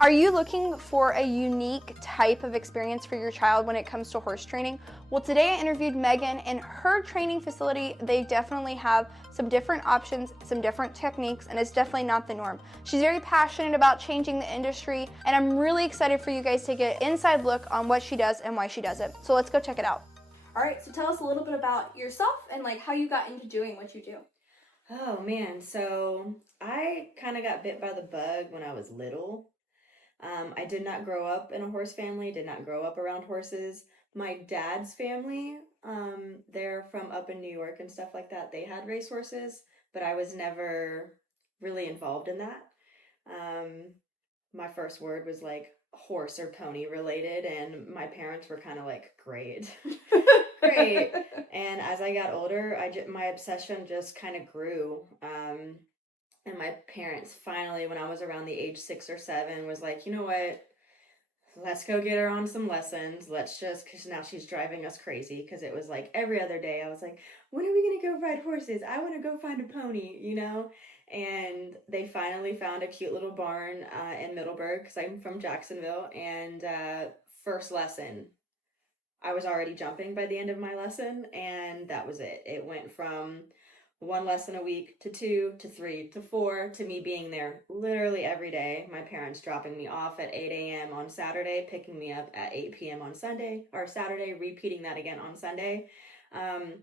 Are you looking for a unique type of experience for your child when it comes to horse training? Well, today I interviewed Megan, and her training facility, they definitely have some different options, some different techniques, and it's definitely not the norm. She's very passionate about changing the industry, and I'm really excited for you guys to get an inside look on what she does and why she does it. So let's go check it out. All right, so tell us a little bit about yourself and like how you got into doing what you do. Oh man, so I kind of got bit by the bug when I was little. I did not grow up in a horse family, did not grow up around horses. My dad's family, they're from up in New York and stuff like that. They had racehorses, but I was never really involved in that. Um, my first word was like horse or pony related, and my parents were kind of like, great. Great. And as I got older, my obsession just kind of grew. And my parents finally, when I was around the age 6 or 7, was like, you know what? Let's go get her on some lessons. Because now she's driving us crazy. Because it was like every other day, I was like, when are we going to go ride horses? I want to go find a pony. And they finally found a cute little barn in Middleburg, because I'm from Jacksonville. And first lesson, I was already jumping by the end of my lesson, and that was it. It went from one lesson a week to two to three to four to me being there literally every day. My parents dropping me off at 8 a.m. on Saturday, picking me up at 8 p.m. on Sunday, or Saturday, repeating that again on Sunday. Um,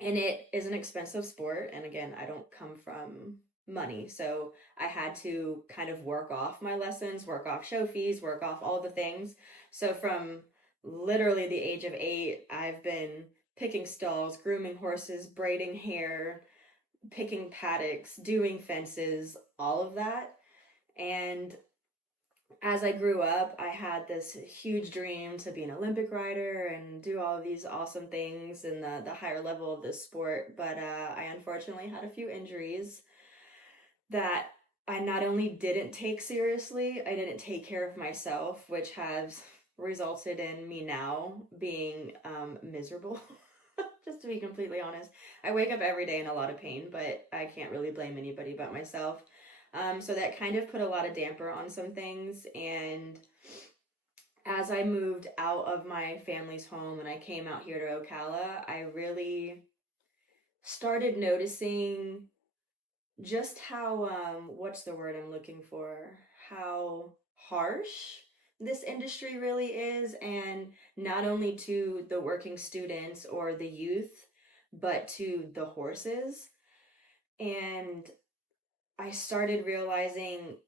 and it is an expensive sport. And again, I don't come from money. So I had to kind of work off my lessons, work off show fees, work off all the things. So from literally the age of 8, I've been picking stalls, grooming horses, braiding hair, picking paddocks, doing fences, all of that. And as I grew up, I had this huge dream to be an Olympic rider and do all of these awesome things in the higher level of this sport. But I unfortunately had a few injuries that I not only didn't take seriously, I didn't take care of myself, which has resulted in me now being miserable. Just to be completely honest, I wake up every day in a lot of pain, but I can't really blame anybody but myself. So that kind of put a lot of damper on some things. And as I moved out of my family's home and I came out here to Ocala, I really started noticing just how what's the word I'm looking for? How harsh this industry really is, and not only to the working students or the youth, but to the horses. And I started realizing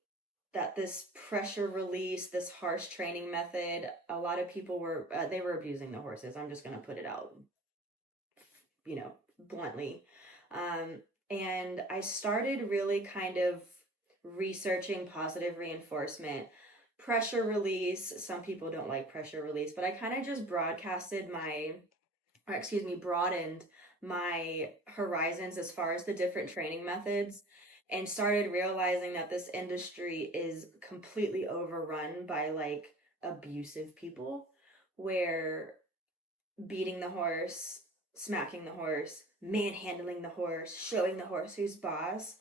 that this pressure release, this harsh training method, a lot of people were they were abusing the horses. I'm just going to put it out, you know, bluntly. Um, and I started really kind of researching positive reinforcement, pressure release. Some people don't like pressure release, but I kind of just broadened my horizons as far as the different training methods, and started realizing that this industry is completely overrun by like abusive people, where beating the horse, smacking the horse, manhandling the horse, showing the horse who's boss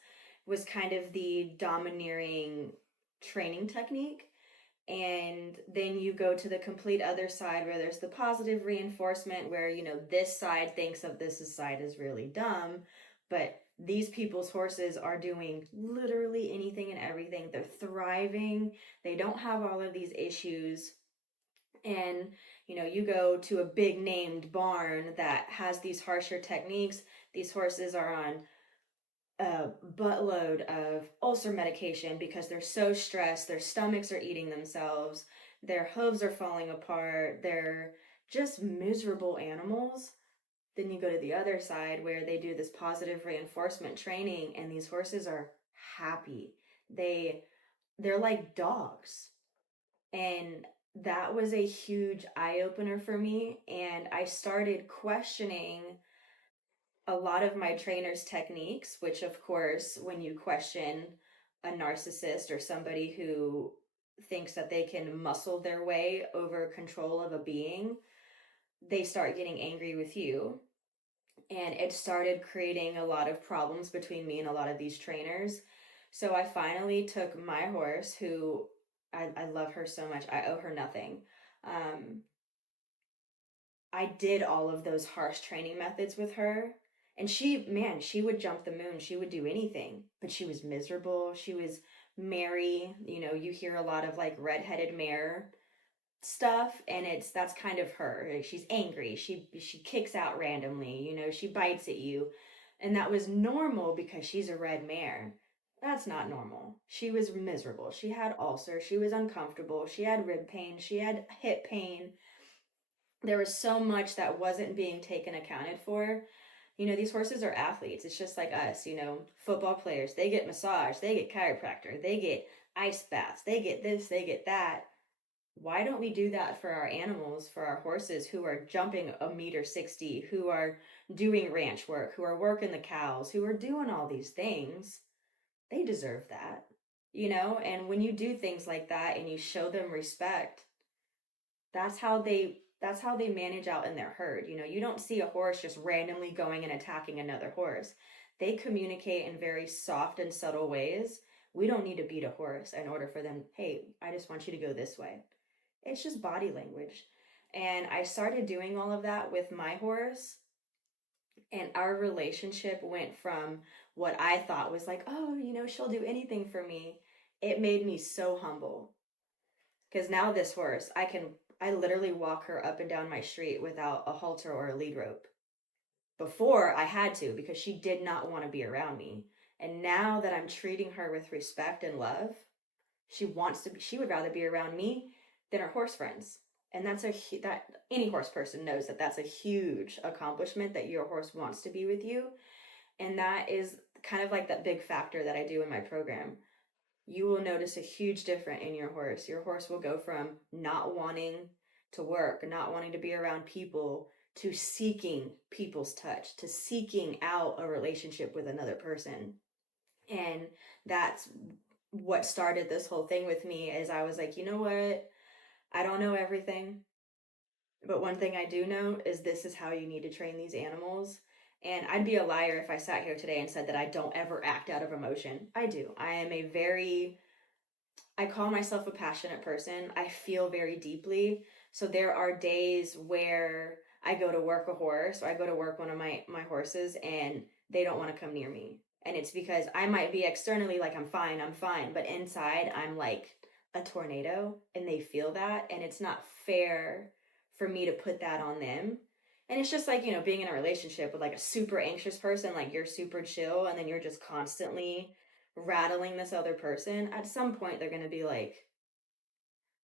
was kind of the domineering training technique. And then you go to the complete other side where there's the positive reinforcement, where, this side thinks of this side as really dumb, but these people's horses are doing literally anything and everything. They're thriving. They don't have all of these issues. And you go to a big named barn that has these harsher techniques. These horses are on a buttload of ulcer medication because they're so stressed. Their stomachs are eating themselves. Their hooves are falling apart. They're just miserable animals. Then you go to the other side where they do this positive reinforcement training, and these horses are happy. They're like dogs. And that was a huge eye opener for me. And I started questioning a lot of my trainer's techniques, which, of course, when you question a narcissist or somebody who thinks that they can muscle their way over control of a being, they start getting angry with you. And it started creating a lot of problems between me and a lot of these trainers. So I finally took my horse, who I love her so much. I owe her nothing. I did all of those harsh training methods with her. And she, man, she would jump the moon. She would do anything, but she was miserable. She was Mary. You know, you hear a lot of like redheaded mare stuff, and that's kind of her. She's angry. She kicks out randomly. You know, she bites at you, and that was normal because she's a red mare. That's not normal. She was miserable. She had ulcers. She was uncomfortable. She had rib pain. She had hip pain. There was so much that wasn't being taken accounted for. You know, these horses are athletes. It's just like us, you know, football players. They get massage, they get chiropractor, they get ice baths, they get this, they get that. Why don't we do that for our animals, for our horses who are jumping a meter 60, who are doing ranch work, who are working the cows, who are doing all these things? They deserve that, you know? And when you do things like that and you show them respect, that's how they manage out in their herd. You know, you don't see a horse just randomly going and attacking another horse. They communicate in very soft and subtle ways. We don't need to beat a horse in order for them, hey, I just want you to go this way. It's just body language. And I started doing all of that with my horse, and our relationship went from what I thought was like, oh, you know, she'll do anything for me. It made me so humble. Because now this horse, I literally walk her up and down my street without a halter or a lead rope. Before I had to because she did not want to be around me. And now that I'm treating her with respect and love, she would rather be around me than her horse friends. And that any horse person knows that that's a huge accomplishment, that your horse wants to be with you. And that is kind of like that big factor that I do in my program. You will notice a huge difference in your horse. Your horse will go from not wanting to work, not wanting to be around people, to seeking people's touch, to seeking out a relationship with another person. And that's what started this whole thing with me. Is I was like, you know what? I don't know everything, but one thing I do know is this is how you need to train these animals. And I'd be a liar if I sat here today and said that I don't ever act out of emotion. I do. I call myself a passionate person. I feel very deeply. So there are days where I go to work a horse, or I go to work one of my horses, and they don't want to come near me. And it's because I might be externally like, I'm fine. But inside, I'm like a tornado, and they feel that. And it's not fair for me to put that on them. And it's just like, you know, being in a relationship with like a super anxious person, like you're super chill, and then you're just constantly rattling this other person. At some point, they're going to be like,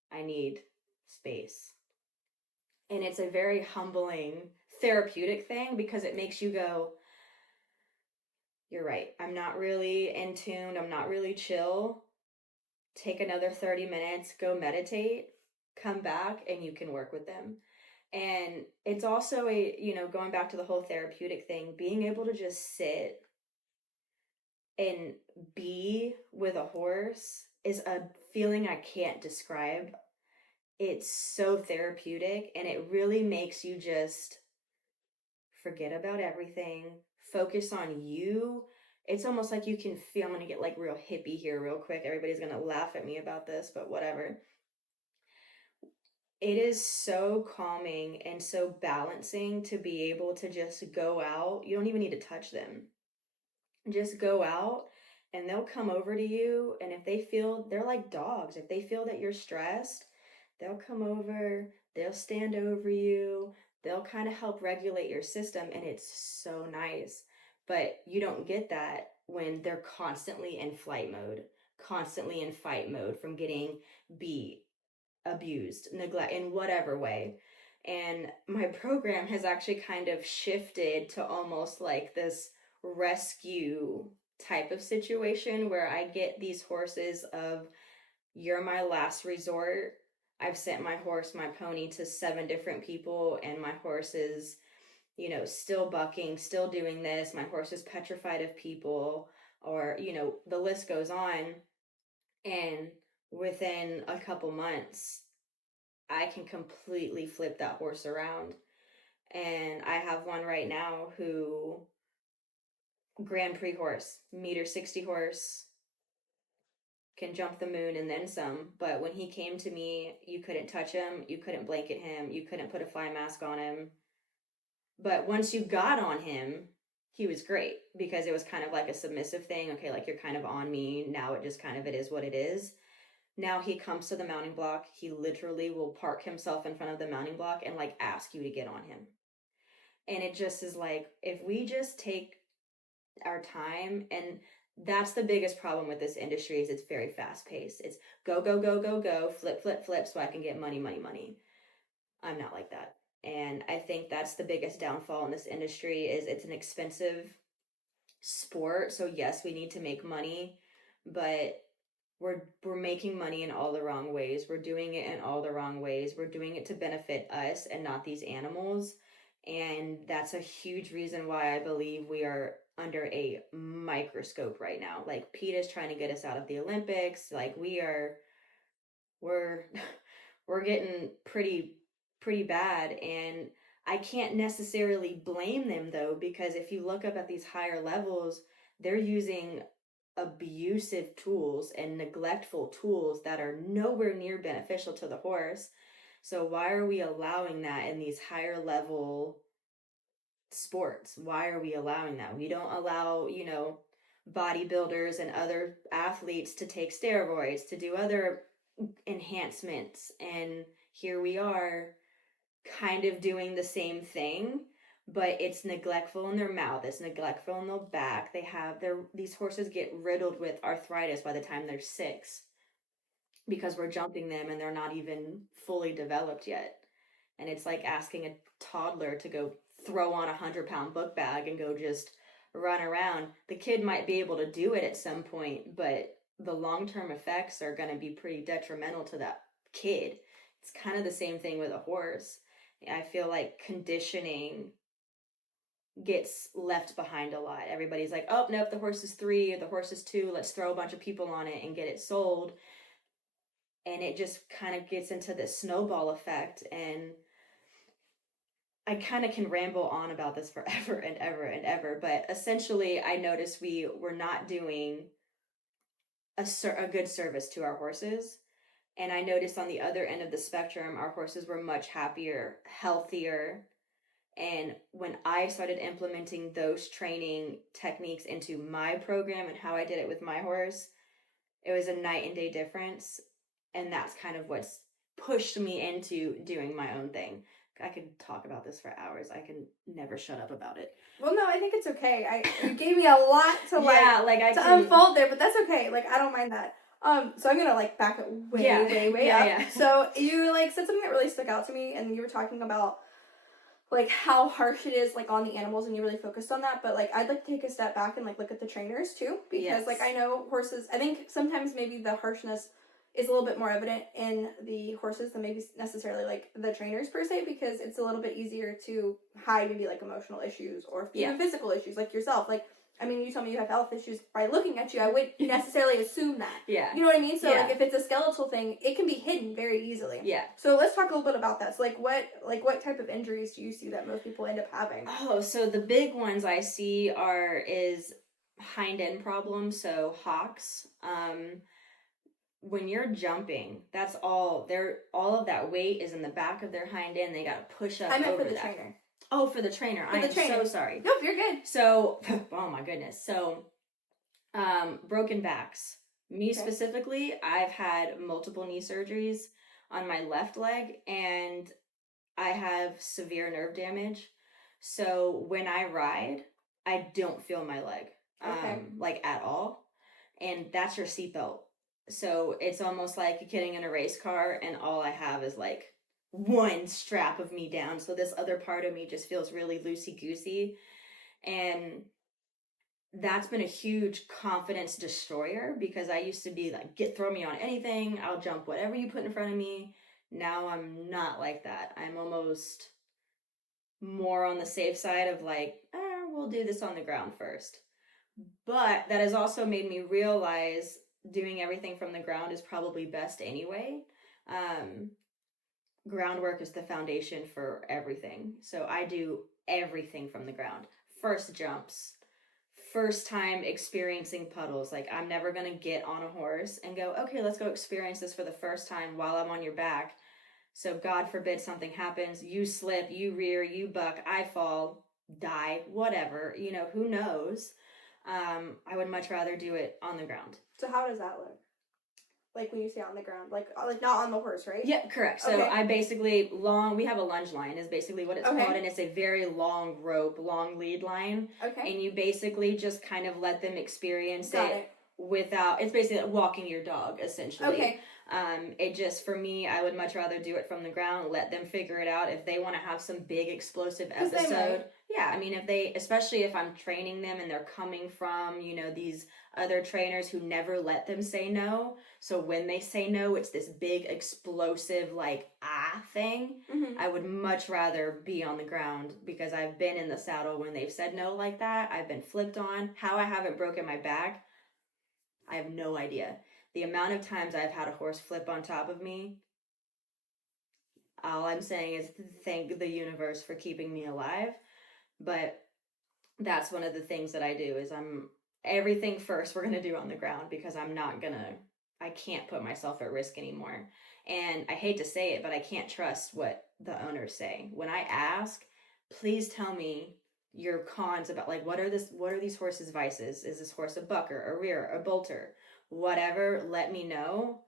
I need space. And it's a very humbling, therapeutic thing because it makes you go, you're right. I'm not really in tune. I'm not really chill. Take another 30 minutes, go meditate, come back, and you can work with them. And it's also going back to the whole therapeutic thing, being able to just sit and be with a horse is a feeling I can't describe. It's so therapeutic, and it really makes you just forget about everything, focus on you. It's almost like you can feel, I'm going to get like real hippie here real quick. Everybody's going to laugh at me about this, but whatever. It is so calming and so balancing to be able to just go out. You don't even need to touch them. Just go out, and they'll come over to you. And if they feel, they're like dogs. If they feel that you're stressed, they'll come over, they'll stand over you, they'll kind of help regulate your system. And it's so nice. But you don't get that when they're constantly in flight mode, constantly in fight mode from getting beat, abused, neglect in whatever way. And my program has actually kind of shifted to almost like this rescue type of situation where I get these horses of, you're my last resort. I've sent my horse, my pony, to 7 different people, and my horse is, still bucking, still doing this. My horse is petrified of people, or, the list goes on. And within a couple months, I can completely flip that horse around. And I have one right now who, Grand Prix horse, meter 60 horse, can jump the moon and then some. But when he came to me, you couldn't touch him, you couldn't blanket him, you couldn't put a fly mask on him. But once you got on him, he was great because it was kind of like a submissive thing. Okay, like you're kind of on me. Now it just kind of, it is what it is. Now he comes to the mounting block. He literally will park himself in front of the mounting block and like ask you to get on him. And it just is like, if we just take our time, and that's the biggest problem with this industry is it's very fast paced. It's go, go, go, go, go, flip, flip, flip, so I can get money, money, money. I'm not like that. And I think that's the biggest downfall in this industry is it's an expensive sport. So yes, we need to make money, but we're making money in all the wrong ways. We're doing it in all the wrong ways. We're doing it to benefit us and not these animals. And that's a huge reason why I believe we are under a microscope right now. Like PETA's trying to get us out of the Olympics. Like we're we're getting pretty bad, and I can't necessarily blame them though, because if you look up at these higher levels, they're using abusive tools and neglectful tools that are nowhere near beneficial to the horse. So why are we allowing that in these higher level sports? Why are we allowing that? We don't allow, bodybuilders and other athletes to take steroids, to do other enhancements. And here we are kind of doing the same thing, but it's neglectful in their mouth, it's neglectful in their back. These horses get riddled with arthritis by the time they're 6 because we're jumping them and they're not even fully developed yet. And it's like asking a toddler to go throw on a 100-pound book bag and go just run around. The kid might be able to do it at some point, but the long-term effects are going to be pretty detrimental to that kid. It's kind of the same thing with a horse. I feel like conditioning gets left behind a lot. Everybody's like, oh, nope, the horse is 3 or the horse is 2. Let's throw a bunch of people on it and get it sold. And it just kind of gets into this snowball effect. And I kind of can ramble on about this forever and ever and ever. But essentially, I noticed we were not doing a good service to our horses. And I noticed on the other end of the spectrum, our horses were much happier, healthier. And when I started implementing those training techniques into my program and how I did it with my horse, it was a night and day difference. And that's kind of what's pushed me into doing my own thing. I could talk about this for hours. I can never shut up about it. Well, no, I think it's okay. You gave me a lot to unfold there, but that's okay. Like, I don't mind that. So I'm gonna back it way up. Yeah. So you said something that really stuck out to me, and you were talking about how harsh it is on the animals, and you really focused on that. But I'd like to take a step back and look at the trainers too, because I know horses. I think sometimes maybe the harshness is a little bit more evident in the horses than maybe necessarily the trainers per se, because it's a little bit easier to hide maybe emotional issues or even physical issues like yourself. You told me you have health issues. By looking at you, I wouldn't necessarily assume that. Yeah. You know what I mean? So, if it's a skeletal thing, it can be hidden very easily. Yeah. So, let's talk a little bit about that. So, what type of injuries do you see that most people end up having? Oh, so the big ones I see is hind end problems, so hocks. When you're jumping, that's all of that weight is in the back of their hind end. They got to push up. I meant for the trainer. Oh, for the trainer. I'm so sorry. Nope, you're good. So, oh my goodness. So, broken backs. Me specifically, I've had multiple knee surgeries on my left leg, and I have severe nerve damage. So, when I ride, I don't feel my leg, at all. And that's your seatbelt. So, it's almost like you're getting in a race car, and all I have is one strap of me down, so this other part of me just feels really loosey-goosey, and that's been a huge confidence destroyer, because I used to be throw me on anything, I'll jump whatever you put in front of me. Now I'm not like that. I'm almost more on the safe side of we'll do this on the ground first. But that has also made me realize doing everything from the ground is probably best anyway. Groundwork is the foundation for everything. So I do everything from the ground. First jumps, first time experiencing puddles. Like, I'm never going to get on a horse and go, okay, let's go experience this for the first time while I'm on your back. So God forbid something happens, you slip, you rear, you buck, I fall, die, whatever, you know, who knows? I would much rather do it on the ground. So how does that look? Like when you say on the ground, like not on the horse, right? Yeah, correct. So okay. I basically we have a lunge line is basically what it's called, and it's a very long rope, long lead line. Okay. And you basically just kind of let them experience it without, it's basically like walking your dog, essentially. Okay. It just, for me, I would much rather do it from the ground, let them figure it out. If they want to have some big explosive episode, yeah, I mean, especially if I'm training them and they're coming from, you know, these other trainers who never let them say no. So when they say no, it's this big explosive, like, thing. Mm-hmm. I would much rather be on the ground, because I've been in the saddle when they've said no like that. I've been flipped on. How I haven't broken my back, I have no idea. The amount of times I've had a horse flip on top of me, all I'm saying is thank the universe for keeping me alive. But that's one of the things that I do is everything first we're going to do on the ground, because I can't put myself at risk anymore. And I hate to say it, but I can't trust what the owners say. When I ask, please tell me your cons about, like, what are these horses' vices? Is this horse a bucker, a rear, a bolter? Whatever, let me know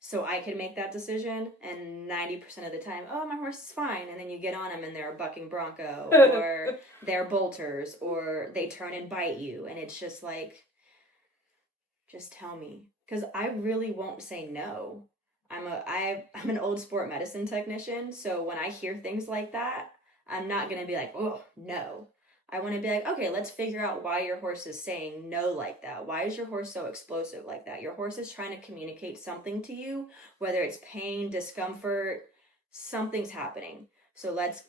so I can make that decision. And 90% of the time, oh, my horse is fine. And then you get on them and they're a bucking bronco, or they're bolters, or they turn and bite you. And it's just like, just tell me. Because I really won't say no. I'm an old sport medicine technician. So when I hear things like that, I'm not going to be like, oh, no. I want to be like, okay, let's figure out why your horse is saying no like that. Why is your horse so explosive like that? Your horse is trying to communicate something to you, whether it's pain, discomfort, something's happening. So let's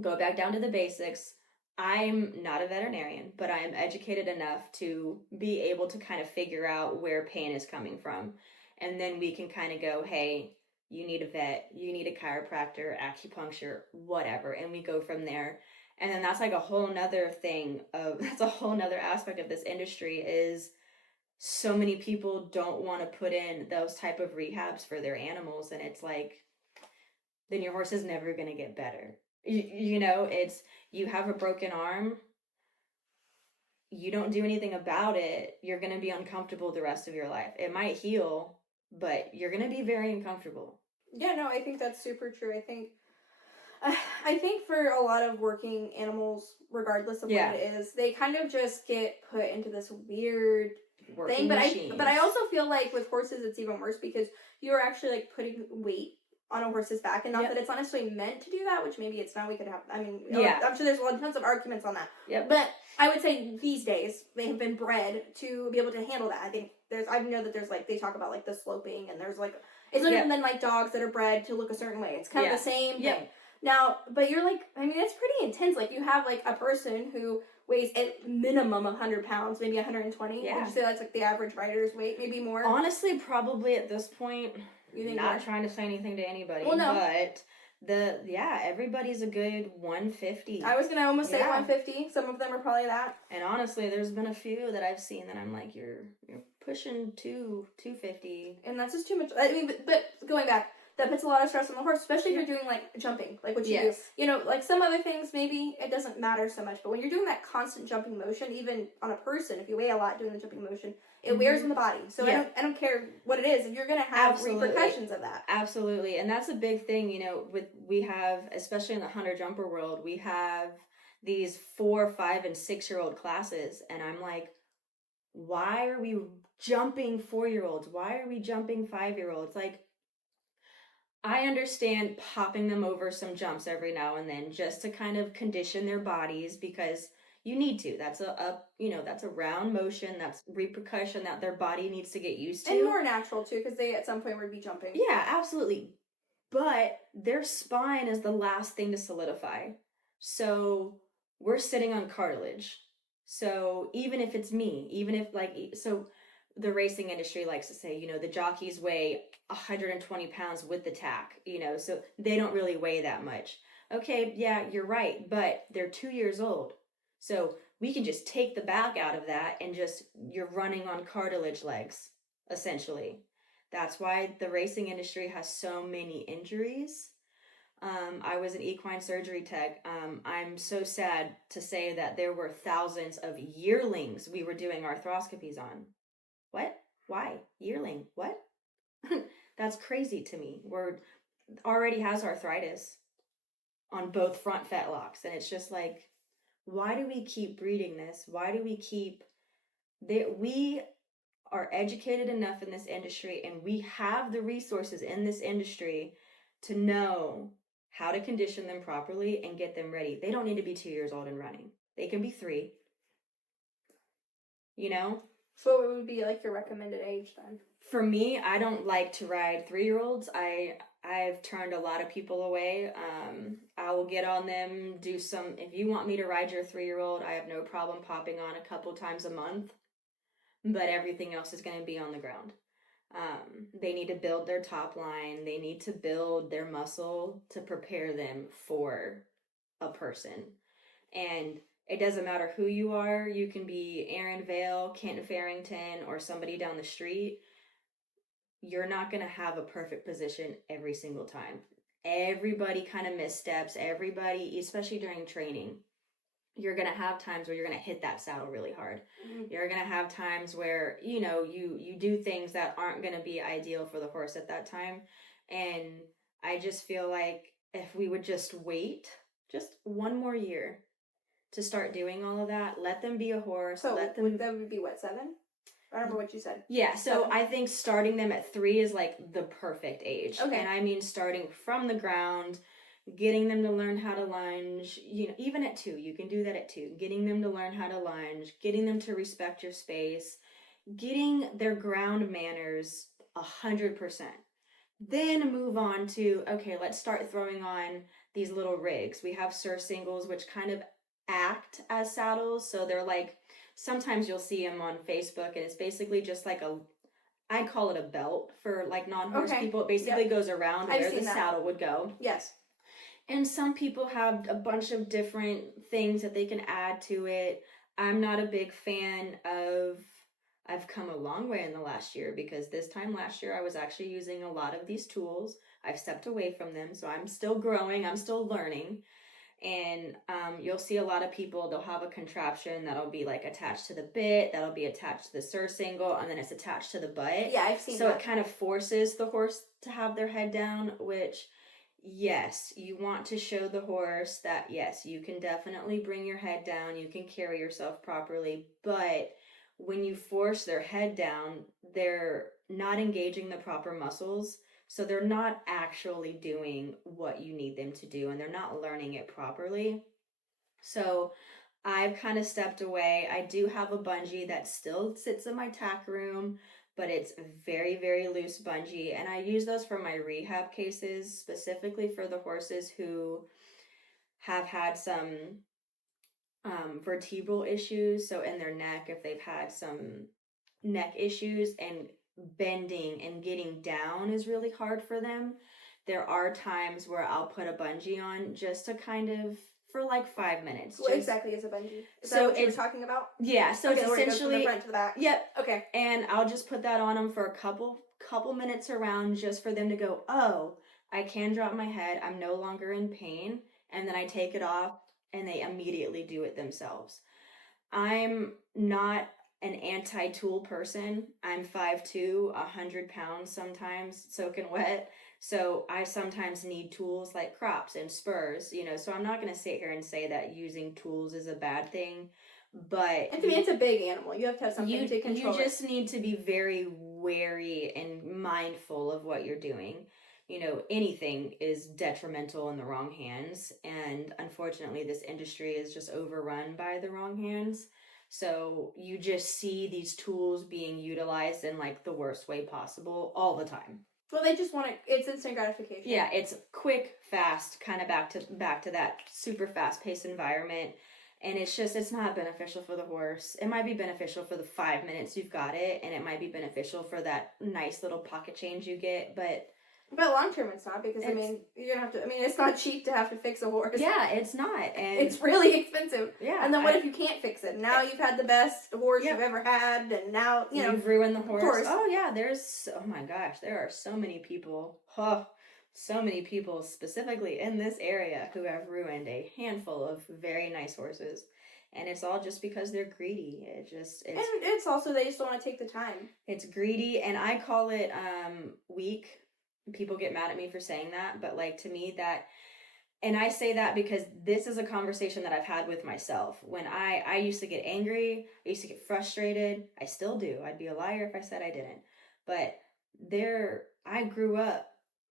go back down to the basics. I'm not a veterinarian, but I am educated enough to be able to kind of figure out where pain is coming from. And then we can kind of go, hey, you need a vet, you need a chiropractor, acupuncture, whatever. And we go from there. And then that's like a whole nother that's a whole nother aspect of this industry, is so many people don't want to put in those type of rehabs for their animals. And it's like, then your horse is never going to get better. You know, you have a broken arm, you don't do anything about it, you're going to be uncomfortable the rest of your life. It might heal, but you're going to be very uncomfortable. Yeah, no, I think that's super true. I think for a lot of working animals, regardless of what it is, they kind of just get put into this weird working thing. But I also feel like with horses it's even worse, because you're actually like putting weight on a horse's back, and not that it's honestly meant to do that, which maybe it's not. We could have, I'm sure there's tons of arguments on that. Yep. But I would say these days they have been bred to be able to handle that. I know that there's like, they talk about like the sloping, and there's like, it's no different than like dogs that are bred to look a certain way. It's kind of the same thing. Now, but you're like, I mean, it's pretty intense. Like, you have like a person who weighs at minimum 100 pounds, maybe 120. Yeah. Would you say that's like the average rider's weight? Maybe more? Honestly, probably at this point, you think not more? Trying to say anything to anybody. Well, no. But everybody's a good 150. I was going to almost say 150. Some of them are probably that. And honestly, there's been a few that I've seen that I'm like, you're pushing 250. And that's just too much. I mean, but going back, that puts a lot of stress on the horse, especially if you're doing like jumping, like what you do. You know, like some other things, maybe it doesn't matter so much, but when you're doing that constant jumping motion, even on a person, if you weigh a lot doing the jumping motion, it wears on the body. So I don't care what it is, if you're going to have repercussions of that. Absolutely. And that's a big thing, you know, we have, especially in the hunter jumper world, we have these 4, 5, and 6-year-old classes, and I'm like, why are we jumping 4-year-olds? Why are we jumping 5-year-olds? Like, I understand popping them over some jumps every now and then just to kind of condition their bodies, because you need to. That's that's a round motion, that's repercussion that their body needs to get used to. And more natural too, because they at some point would be jumping. Yeah, absolutely. But their spine is the last thing to solidify. So we're sitting on cartilage. So even if it's me, the racing industry likes to say, you know, the jockeys weigh 120 pounds with the tack, you know, so they don't really weigh that much. Okay, yeah, you're right, but they're 2 years old. So we can just take the back out of that and just, you're running on cartilage legs, essentially. That's why the racing industry has so many injuries. I was an equine surgery tech. I'm so sad to say that there were thousands of yearlings we were doing arthroscopies on. What? Why? Yearling? What? That's crazy to me. We're already has arthritis on both front fetlocks, and it's just like, why do we keep breeding this? Why do we keep that? We are educated enough in this industry, and we have the resources in this industry to know how to condition them properly and get them ready. They don't need to be 2 years old and running. They can be 3. You know? So what would be like your recommended age then? For me, I don't like to ride 3-year-olds. I've turned a lot of people away. I will get on them, do some, if you want me to ride your 3-year-old, I have no problem popping on a couple times a month, but everything else is going to be on the ground. They need to build their top line. They need to build their muscle to prepare them for a person. And it doesn't matter who you are. You can be Aaron Vale, Kent Farrington, or somebody down the street. You're not going to have a perfect position every single time. Everybody kind of missteps. Everybody, especially during training, you're going to have times where you're going to hit that saddle really hard. Mm-hmm. You're going to have times where, you know, you do things that aren't going to be ideal for the horse at that time. And I just feel like if we would just wait just one more year to start doing all of that, let them be a horse. So let them, that would be what, 7? I remember what you said. Yeah, so 7? I think starting them at 3 is like the perfect age. Okay. And I mean starting from the ground, getting them to learn how to lunge, you know, even at 2, you can do that at 2. Getting them to learn how to lunge, getting them to respect your space, getting their ground manners 100%. Then move on to, okay, let's start throwing on these little rigs. We have singles, which kind of act as saddles. So they're like, sometimes you'll see them on Facebook, and it's basically just like I call it a belt for like non-horse people. It basically goes around where the saddle would go. Yes. And some people have a bunch of different things that they can add to it. I'm not a big fan of, I've come a long way in the last year, because this time last year I was actually using a lot of these tools. I've stepped away from them, so I'm still growing, I'm still learning. And you'll see a lot of people, they'll have a contraption that'll be like attached to the bit, that'll be attached to the surcingle, and then it's attached to the butt. Yeah, I've seen so that. It kind of forces the horse to have their head down, which, yes, you want to show the horse that, yes, you can definitely bring your head down, you can carry yourself properly, but when you force their head down, they're not engaging the proper muscles. So they're not actually doing what you need them to do, and they're not learning it properly. So I've kind of stepped away. I do have a bungee that still sits in my tack room, but it's very, very loose bungee. And I use those for my rehab cases, specifically for the horses who have had some vertebral issues. So in their neck, if they've had some neck issues, and bending and getting down is really hard for them. There are times where I'll put a bungee on just to kind of, for like 5 minutes. What exactly is a bungee? Is that what you were talking about? Yeah, so it's essentially from the front to the back. Yep. Okay. And I'll just put that on them for a couple minutes around, just for them to go, oh, I can drop my head, I'm no longer in pain, and then I take it off and they immediately do it themselves. I'm not an anti-tool person. I'm 5'2", 100 pounds sometimes, soaking wet. So I sometimes need tools like crops and spurs, you know, so I'm not going to sit here and say that using tools is a bad thing, but it's a big animal. You have to have something to control. You just need to be very wary and mindful of what you're doing. You know, anything is detrimental in the wrong hands, and unfortunately this industry is just overrun by the wrong hands. So you just see these tools being utilized in like the worst way possible all the time. Well, they just want it's instant gratification. Yeah, it's quick, fast, kind of back to that super fast-paced environment. And it's not beneficial for the horse. It might be beneficial for the 5 minutes you've got it, and it might be beneficial for that nice little pocket change you get, but But long term, it's not, because, I mean, you're going to have to, I mean, it's not cheap to have to fix a horse. Yeah, it's not. And it's really expensive. Yeah. And then what if you can't fix it? Now you've had the best horse Yep. you've ever had, and now, you've ruined the horse. Of course. Oh, yeah, oh my gosh, there are so many people, so many people specifically in this area who have ruined a handful of very nice horses. And it's all just because they're greedy. And it's also, they just don't want to take the time. It's greedy, and I call it weak. People get mad at me for saying that, but like, to me, and I say that because this is a conversation that I've had with myself. When I used to get angry, I used to get frustrated. I still do. I'd be a liar if I said I didn't. But I grew up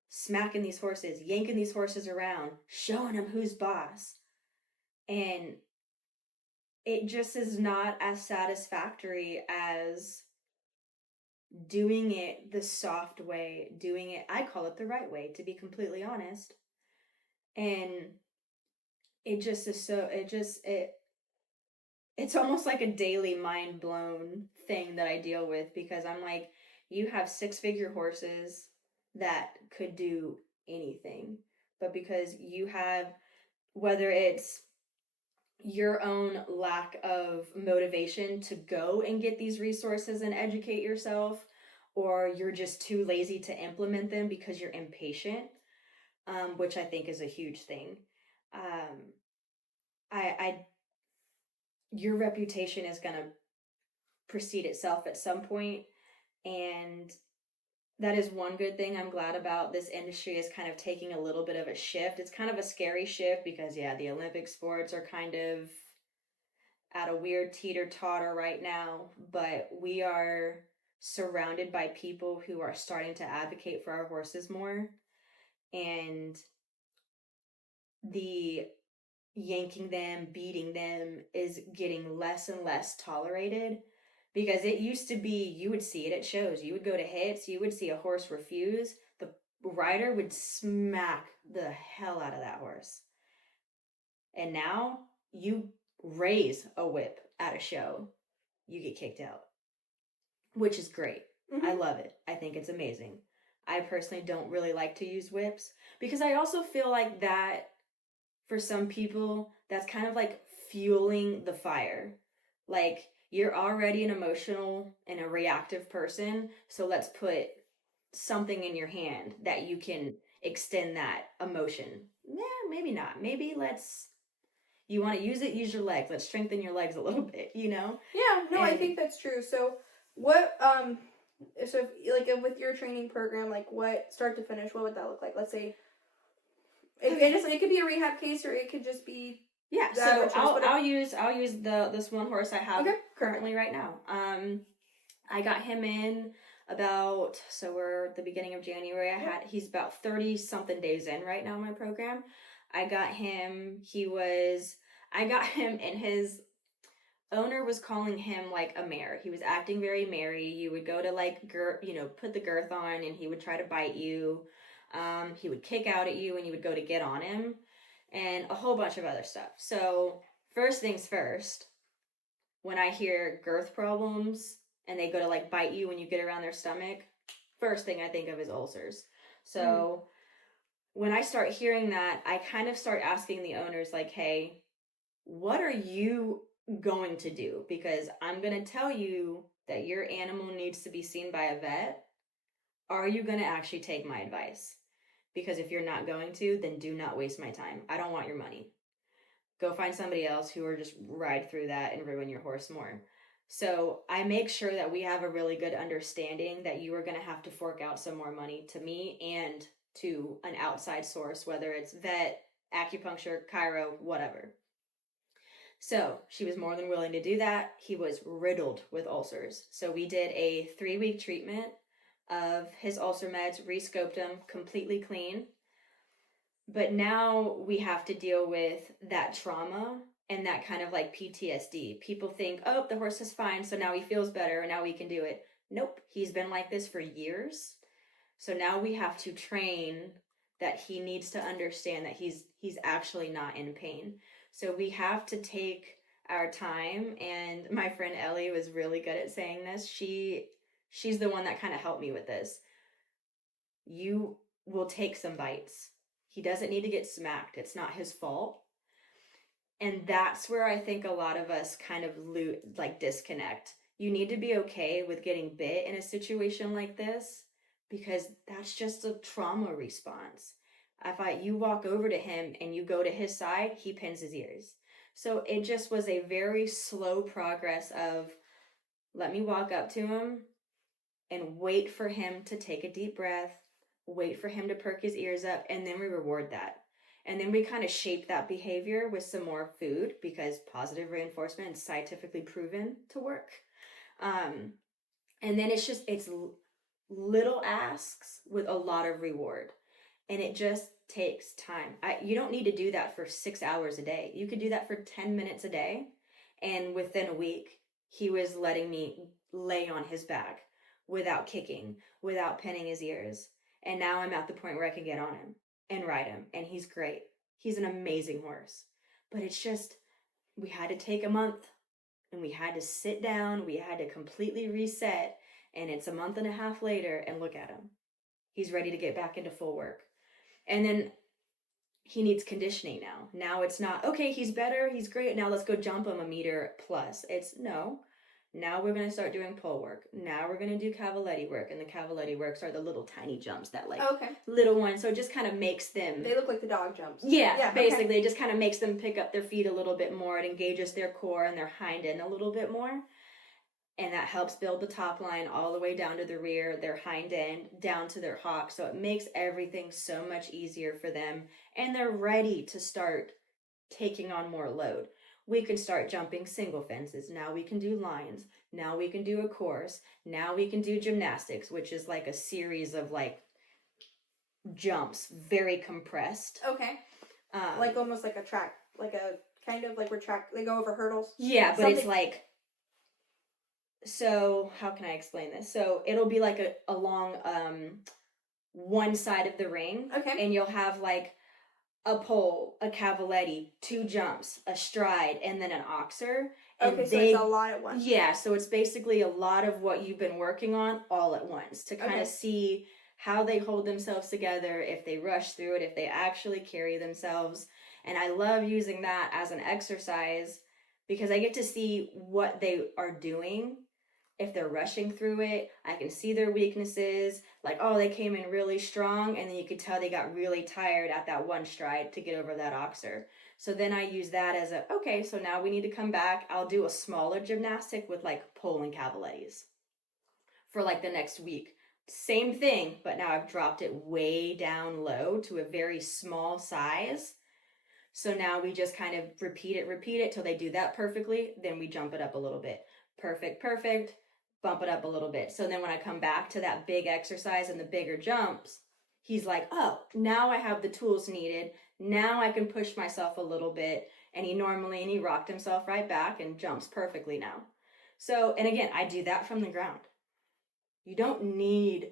smacking these horses, yanking these horses around, showing them who's boss. And it just is not as satisfactory as doing it the soft way, doing it, I call it the right way, to be completely honest. And it just is it's almost like a daily mind blown thing that I deal with, because I'm like, you have 6-figure horses that could do anything, but because you have, whether it's your own lack of motivation to go and get these resources and educate yourself, or you're just too lazy to implement them because you're impatient, which I think is a huge thing. Your reputation is going to precede itself at some point, and that is one good thing I'm glad about. This industry is kind of taking a little bit of a shift. It's kind of a scary shift because, yeah, the Olympic sports are kind of at a weird teeter-totter right now, but we are surrounded by people who are starting to advocate for our horses more, and the yanking them, beating them is getting less and less tolerated. Because it used to be, you would see it at shows. You would go to hits, you would see a horse refuse, the rider would smack the hell out of that horse. And now, you raise a whip at a show, you get kicked out. Which is great. Mm-hmm. I love it. I think it's amazing. I personally don't really like to use whips, because I also feel like that, for some people, that's kind of like fueling the fire. Like, you're already an emotional and a reactive person, so let's put something in your hand that you can extend that emotion. Maybe not. Maybe you want to use it, use your legs. Let's strengthen your legs a little bit, Yeah, no, I think that's true. So what, with your training program, like, what, start to finish, what would that look like? Let's say, it could be a rehab case, or it could just be... Yeah, so I'll use this one horse I have currently right now. I got him in we're at the beginning of January. He's about 30 something days in right now in my program. I got him, and his owner was calling him like a mare. He was acting very mare. You would go to like put the girth on, and he would try to bite you. He would kick out at you, and you would go to get on him, and a whole bunch of other stuff. So first things first, when I hear girth problems and they go to like bite you when you get around their stomach, first thing I think of is ulcers. So when I start hearing that, I kind of start asking the owners like, hey, what are you going to do? Because I'm going to tell you that your animal needs to be seen by a vet. Are you going to actually take my advice? Because if you're not going to, then do not waste my time. I don't want your money. Go find somebody else who will just ride through that and ruin your horse more. So I make sure that we have a really good understanding that you are going to have to fork out some more money to me and to an outside source, whether it's vet, acupuncture, chiro, whatever. So she was more than willing to do that. He was riddled with ulcers. So we did a 3-week treatment of his ulcer meds, re-scoped him, completely clean. But now we have to deal with that trauma and that kind of like PTSD. People think, oh, the horse is fine, so now he feels better, and now we can do it. Nope, he's been like this for years. So now we have to train that he needs to understand that he's actually not in pain. So we have to take our time, and my friend Ellie was really good at saying this. She's the one that kind of helped me with this. will take some bites. He doesn't need to get smacked. It's not his fault. And that's where I think a lot of us kind of disconnect. You need to be okay with getting bit in a situation like this, because that's just a trauma response. If you walk over to him and you go to his side, he pins his ears. So it just was a very slow progress of, let me walk up to him and wait for him to take a deep breath, wait for him to perk his ears up, and then we reward that. And then we kind of shape that behavior with some more food, because positive reinforcement is scientifically proven to work. And then it's little asks with a lot of reward. And it just takes time. You don't need to do that for 6 hours a day. You could do that for 10 minutes a day. And within a week, he was letting me lay on his back without kicking, without pinning his ears. And now I'm at the point where I can get on him and ride him. And he's great. He's an amazing horse. But it's just, we had to take a month and we had to sit down. We had to completely reset. And it's a month and a half later, and look at him. He's ready to get back into full work. And then he needs conditioning now. Now it's not, okay, he's better, he's great, now let's go jump him a meter plus. It's no. Now we're going to start doing pole work. Now we're going to do cavaletti work. And the cavaletti works are the little tiny jumps that little ones. So it just kind of makes them... They look like the dog jumps. Yeah, basically. Okay. It just kind of makes them pick up their feet a little bit more. It engages their core and their hind end a little bit more. And that helps build the top line all the way down to the rear, their hind end, down to their hock. So it makes everything so much easier for them. And they're ready to start taking on more load. We can start jumping single fences. Now we can do lines. Now we can do a course. Now we can do gymnastics, which is like a series of jumps, very compressed. Okay. Like almost like a track, like a kind of like they go over hurdles. Yeah, but it's like, so how can I explain this? So it'll be like along one side of the ring. Okay. And you'll have like a pole, a cavaletti, 2 jumps, a stride, and then an oxer. And okay, so it's a lot at once. Yeah, so it's basically a lot of what you've been working on all at once to kind of see how they hold themselves together, if they rush through it, if they actually carry themselves. And I love using that as an exercise because I get to see what they are doing. If they're rushing through it, I can see their weaknesses. Like, oh, they came in really strong, and then you could tell they got really tired at that one stride to get over that oxer. So then I use that as okay, so now we need to come back. I'll do a smaller gymnastic with pole and cavalettis for the next week. Same thing, but now I've dropped it way down low to a very small size. So now we just kind of repeat it till they do that perfectly. Then we jump it up a little bit. Perfect. Bump it up a little bit. So then when I come back to that big exercise and the bigger jumps, he's like, oh, now I have the tools needed. Now I can push myself a little bit. And he rocked himself right back and jumps perfectly now. So, and again, I do that from the ground. You don't need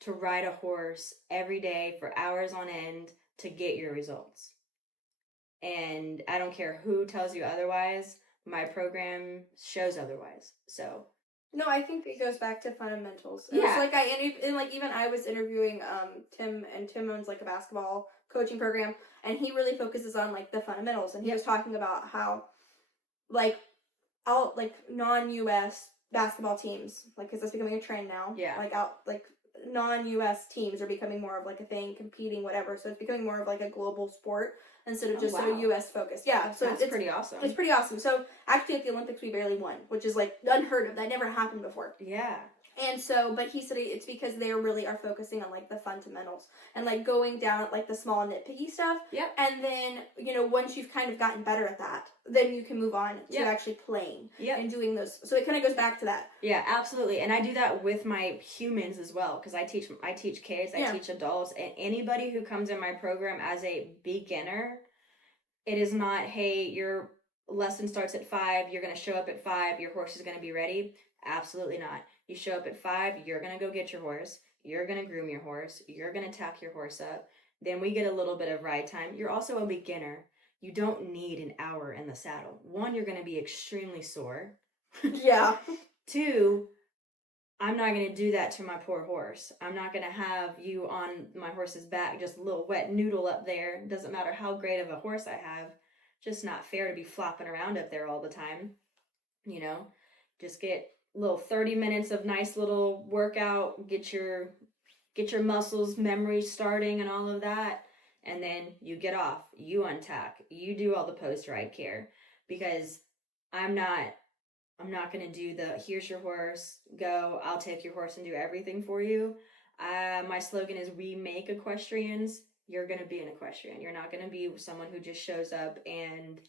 to ride a horse every day for hours on end to get your results. And I don't care who tells you otherwise. My program shows otherwise. So... No, I think it goes back to fundamentals. Yeah. It's even I was interviewing Tim, and Tim owns a basketball coaching program, and he really focuses on the fundamentals, and he was talking about how non-US basketball teams, because that's becoming a trend now. Yeah. Non-US teams are becoming more of a thing, competing, whatever. So it's becoming more of a global sport instead of just so US focused. Yeah, so it's pretty awesome. It's pretty awesome. So actually at the Olympics we barely won, which is unheard of. That never happened before. Yeah. And so, but he said it's because they really are focusing on the fundamentals and going down at the small nitpicky stuff. Yep. And then, once you've kind of gotten better at that, then you can move on to actually playing and doing those. So it kind of goes back to that. Yeah, absolutely. And I do that with my humans as well, because I teach kids, I teach adults, and anybody who comes in my program as a beginner, it is not, hey, your lesson starts at 5, you're going to show up at 5, your horse is going to be ready. Absolutely not. You show up at 5, you're going to go get your horse, you're going to groom your horse, you're going to tack your horse up. Then we get a little bit of ride time. You're also a beginner. You don't need an hour in the saddle. 1, you're going to be extremely sore. Yeah. 2, I'm not going to do that to my poor horse. I'm not going to have you on my horse's back, just a little wet noodle up there. Doesn't matter how great of a horse I have. Just not fair to be flopping around up there all the time. You know, just get little 30 minutes of nice little workout, get your muscles memory starting and all of that, and then you get off, you untack, you do all the post ride care, because I'm not going to do the here's your horse, go, I'll take your horse and do everything for you. My slogan is we make equestrians. You're going to be an equestrian. You're not going to be someone who just shows up and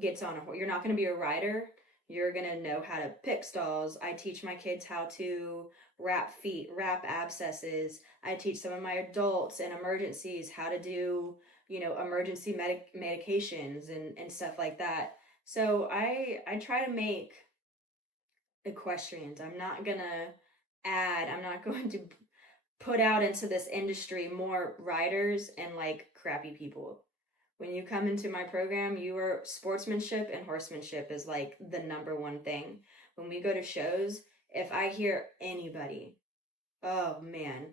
gets on a horse. You're not going to be a rider. You're going to know how to pick stalls. I teach my kids how to wrap feet, wrap abscesses. I teach some of my adults in emergencies how to do, emergency medications and stuff like that. So I try to make equestrians. I'm not going to put out into this industry more riders and like crappy people. When you come into my program, your sportsmanship and horsemanship is like the number one thing. When we go to shows, if I hear anybody, oh man,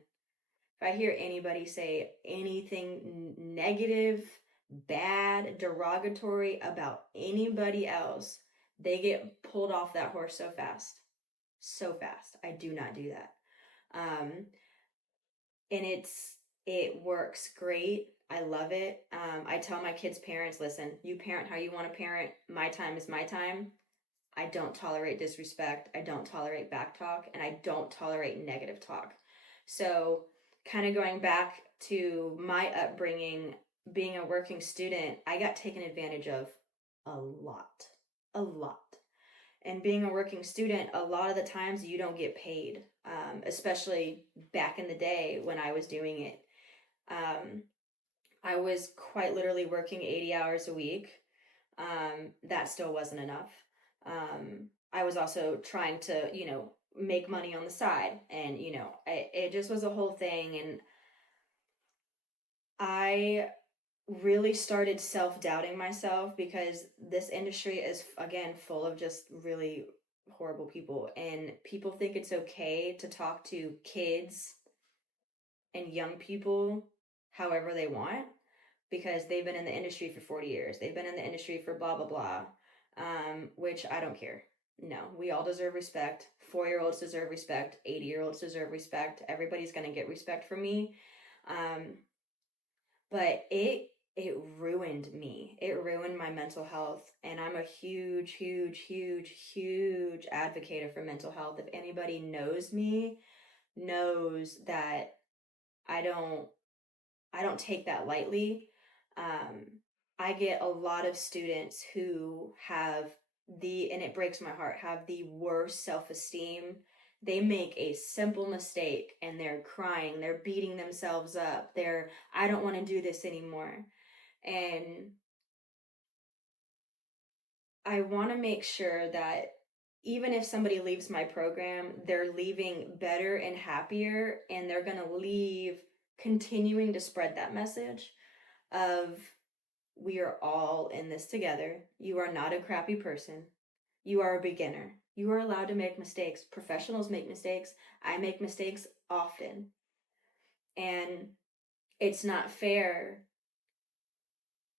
if I hear anybody say anything negative, bad, derogatory about anybody else, they get pulled off that horse so fast. So fast. I do not do that. And it works great. I love it. I tell my kids' parents, listen, you parent how you want to parent. My time is my time. I don't tolerate disrespect. I don't tolerate back talk, and I don't tolerate negative talk. So, kind of going back to my upbringing, being a working student, I got taken advantage of a lot. A lot. And being a working student, a lot of the times you don't get paid, especially back in the day when I was doing it. I was quite literally working 80 hours a week. That still wasn't enough. I was also trying to, make money on the side. And, it just was a whole thing. And I really started self-doubting myself because this industry is, again, full of just really horrible people. And people think it's okay to talk to kids and young people however they want, because they've been in the industry for 40 years. They've been in the industry for blah, blah, blah, which I don't care. No, we all deserve respect. 4-year-olds deserve respect. 80-year-olds deserve respect. Everybody's going to get respect from me. But it ruined me. It ruined my mental health. And I'm a huge, huge, huge, huge advocate for mental health. If anybody knows me, knows that I don't take that lightly. I get a lot of students who have and it breaks my heart, have the worst self-esteem. They make a simple mistake and they're crying, they're beating themselves up, I don't want to do this anymore. And I want to make sure that even if somebody leaves my program, they're leaving better and happier, and they're going to leave continuing to spread that message of we are all in this together. You are not a crappy person. You are a beginner. You are allowed to make mistakes. Professionals make mistakes. I make mistakes often. And it's not fair,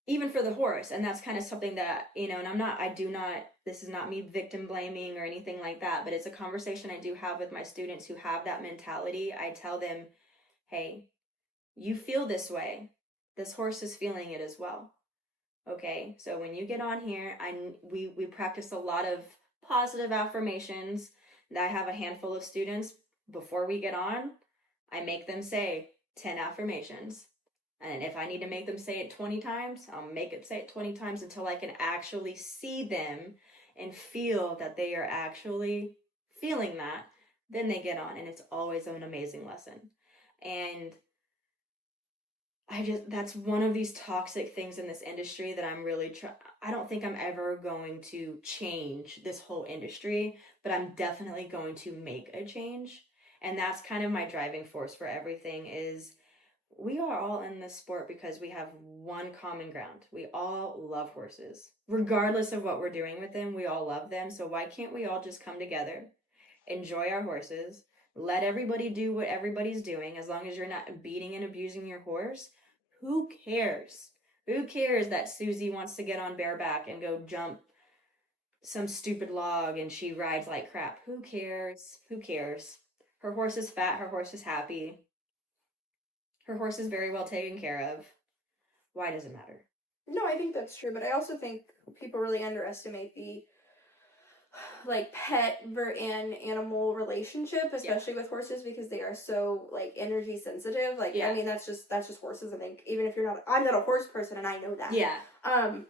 even for the horse. And that's kind of something that, and this is not me victim blaming or anything like that, but it's a conversation I do have with my students who have that mentality. I tell them, hey, you feel this way. This horse is feeling it as well. Okay, so when you get on here, we practice a lot of positive affirmations. I have a handful of students. Before we get on, I make them say 10 affirmations. And if I need to make them say it 20 times, I'll make it say it 20 times until I can actually see them and feel that they are actually feeling that. Then they get on, and it's always an amazing lesson. And that's one of these toxic things in this industry that I'm really I don't think I'm ever going to change this whole industry, but I'm definitely going to make a change. And that's kind of my driving force for everything is we are all in this sport because we have one common ground. We all love horses. Regardless of what we're doing with them, we all love them. So why can't we all just come together enjoy our horses, let everybody do what everybody's doing. As long as you're not beating and abusing your horse, who cares? Who cares that Susie wants to get on bareback and go jump some stupid log and she rides like crap? Who cares? Who cares? Her horse is fat. Her horse is happy. Her horse is very well taken care of. Why does it matter? No, I think that's true, but I also think people really underestimate the like pet and animal relationship, especially with horses, because they are so like energy sensitive. Like, I mean, that's just horses. I think even if I'm not a horse person, and I know that. Yeah. And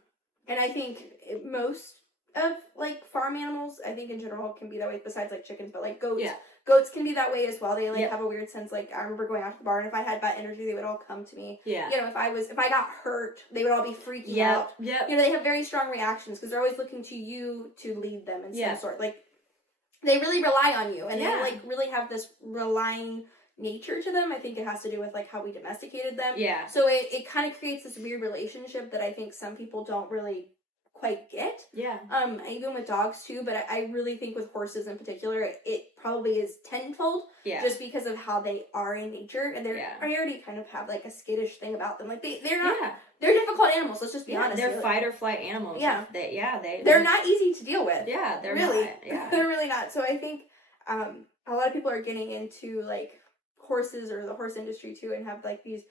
I think most of like farm animals, I think in general can be that way. Besides like chickens, but like goats. Yeah. Goats can be that way as well. They like have a weird sense. Like I remember going out to the barn. If I had bad energy, they would all come to me. Yeah. You know, if I got hurt, they would all be freaking out. Yeah. You know, they have very strong reactions because they're always looking to you to lead them in some sort. Like they really rely on you, and they like really have this relying nature to them. I think it has to do with like how we domesticated them. Yeah. So it kind of creates this weird relationship that I think some people don't really quite get. Yeah. Even with dogs too, but I really think with horses in particular, it probably is tenfold. Yeah. Just because of how they are in nature, and I already kind of have like a skittish thing about them. Like they're not. Yeah. They're difficult animals. Let's just be honest. They're fight or flight animals. Yeah. They're not easy to deal with. Yeah. They're really. Not. Yeah. They're really not. So I think a lot of people are getting into like horses or the horse industry too, and have like these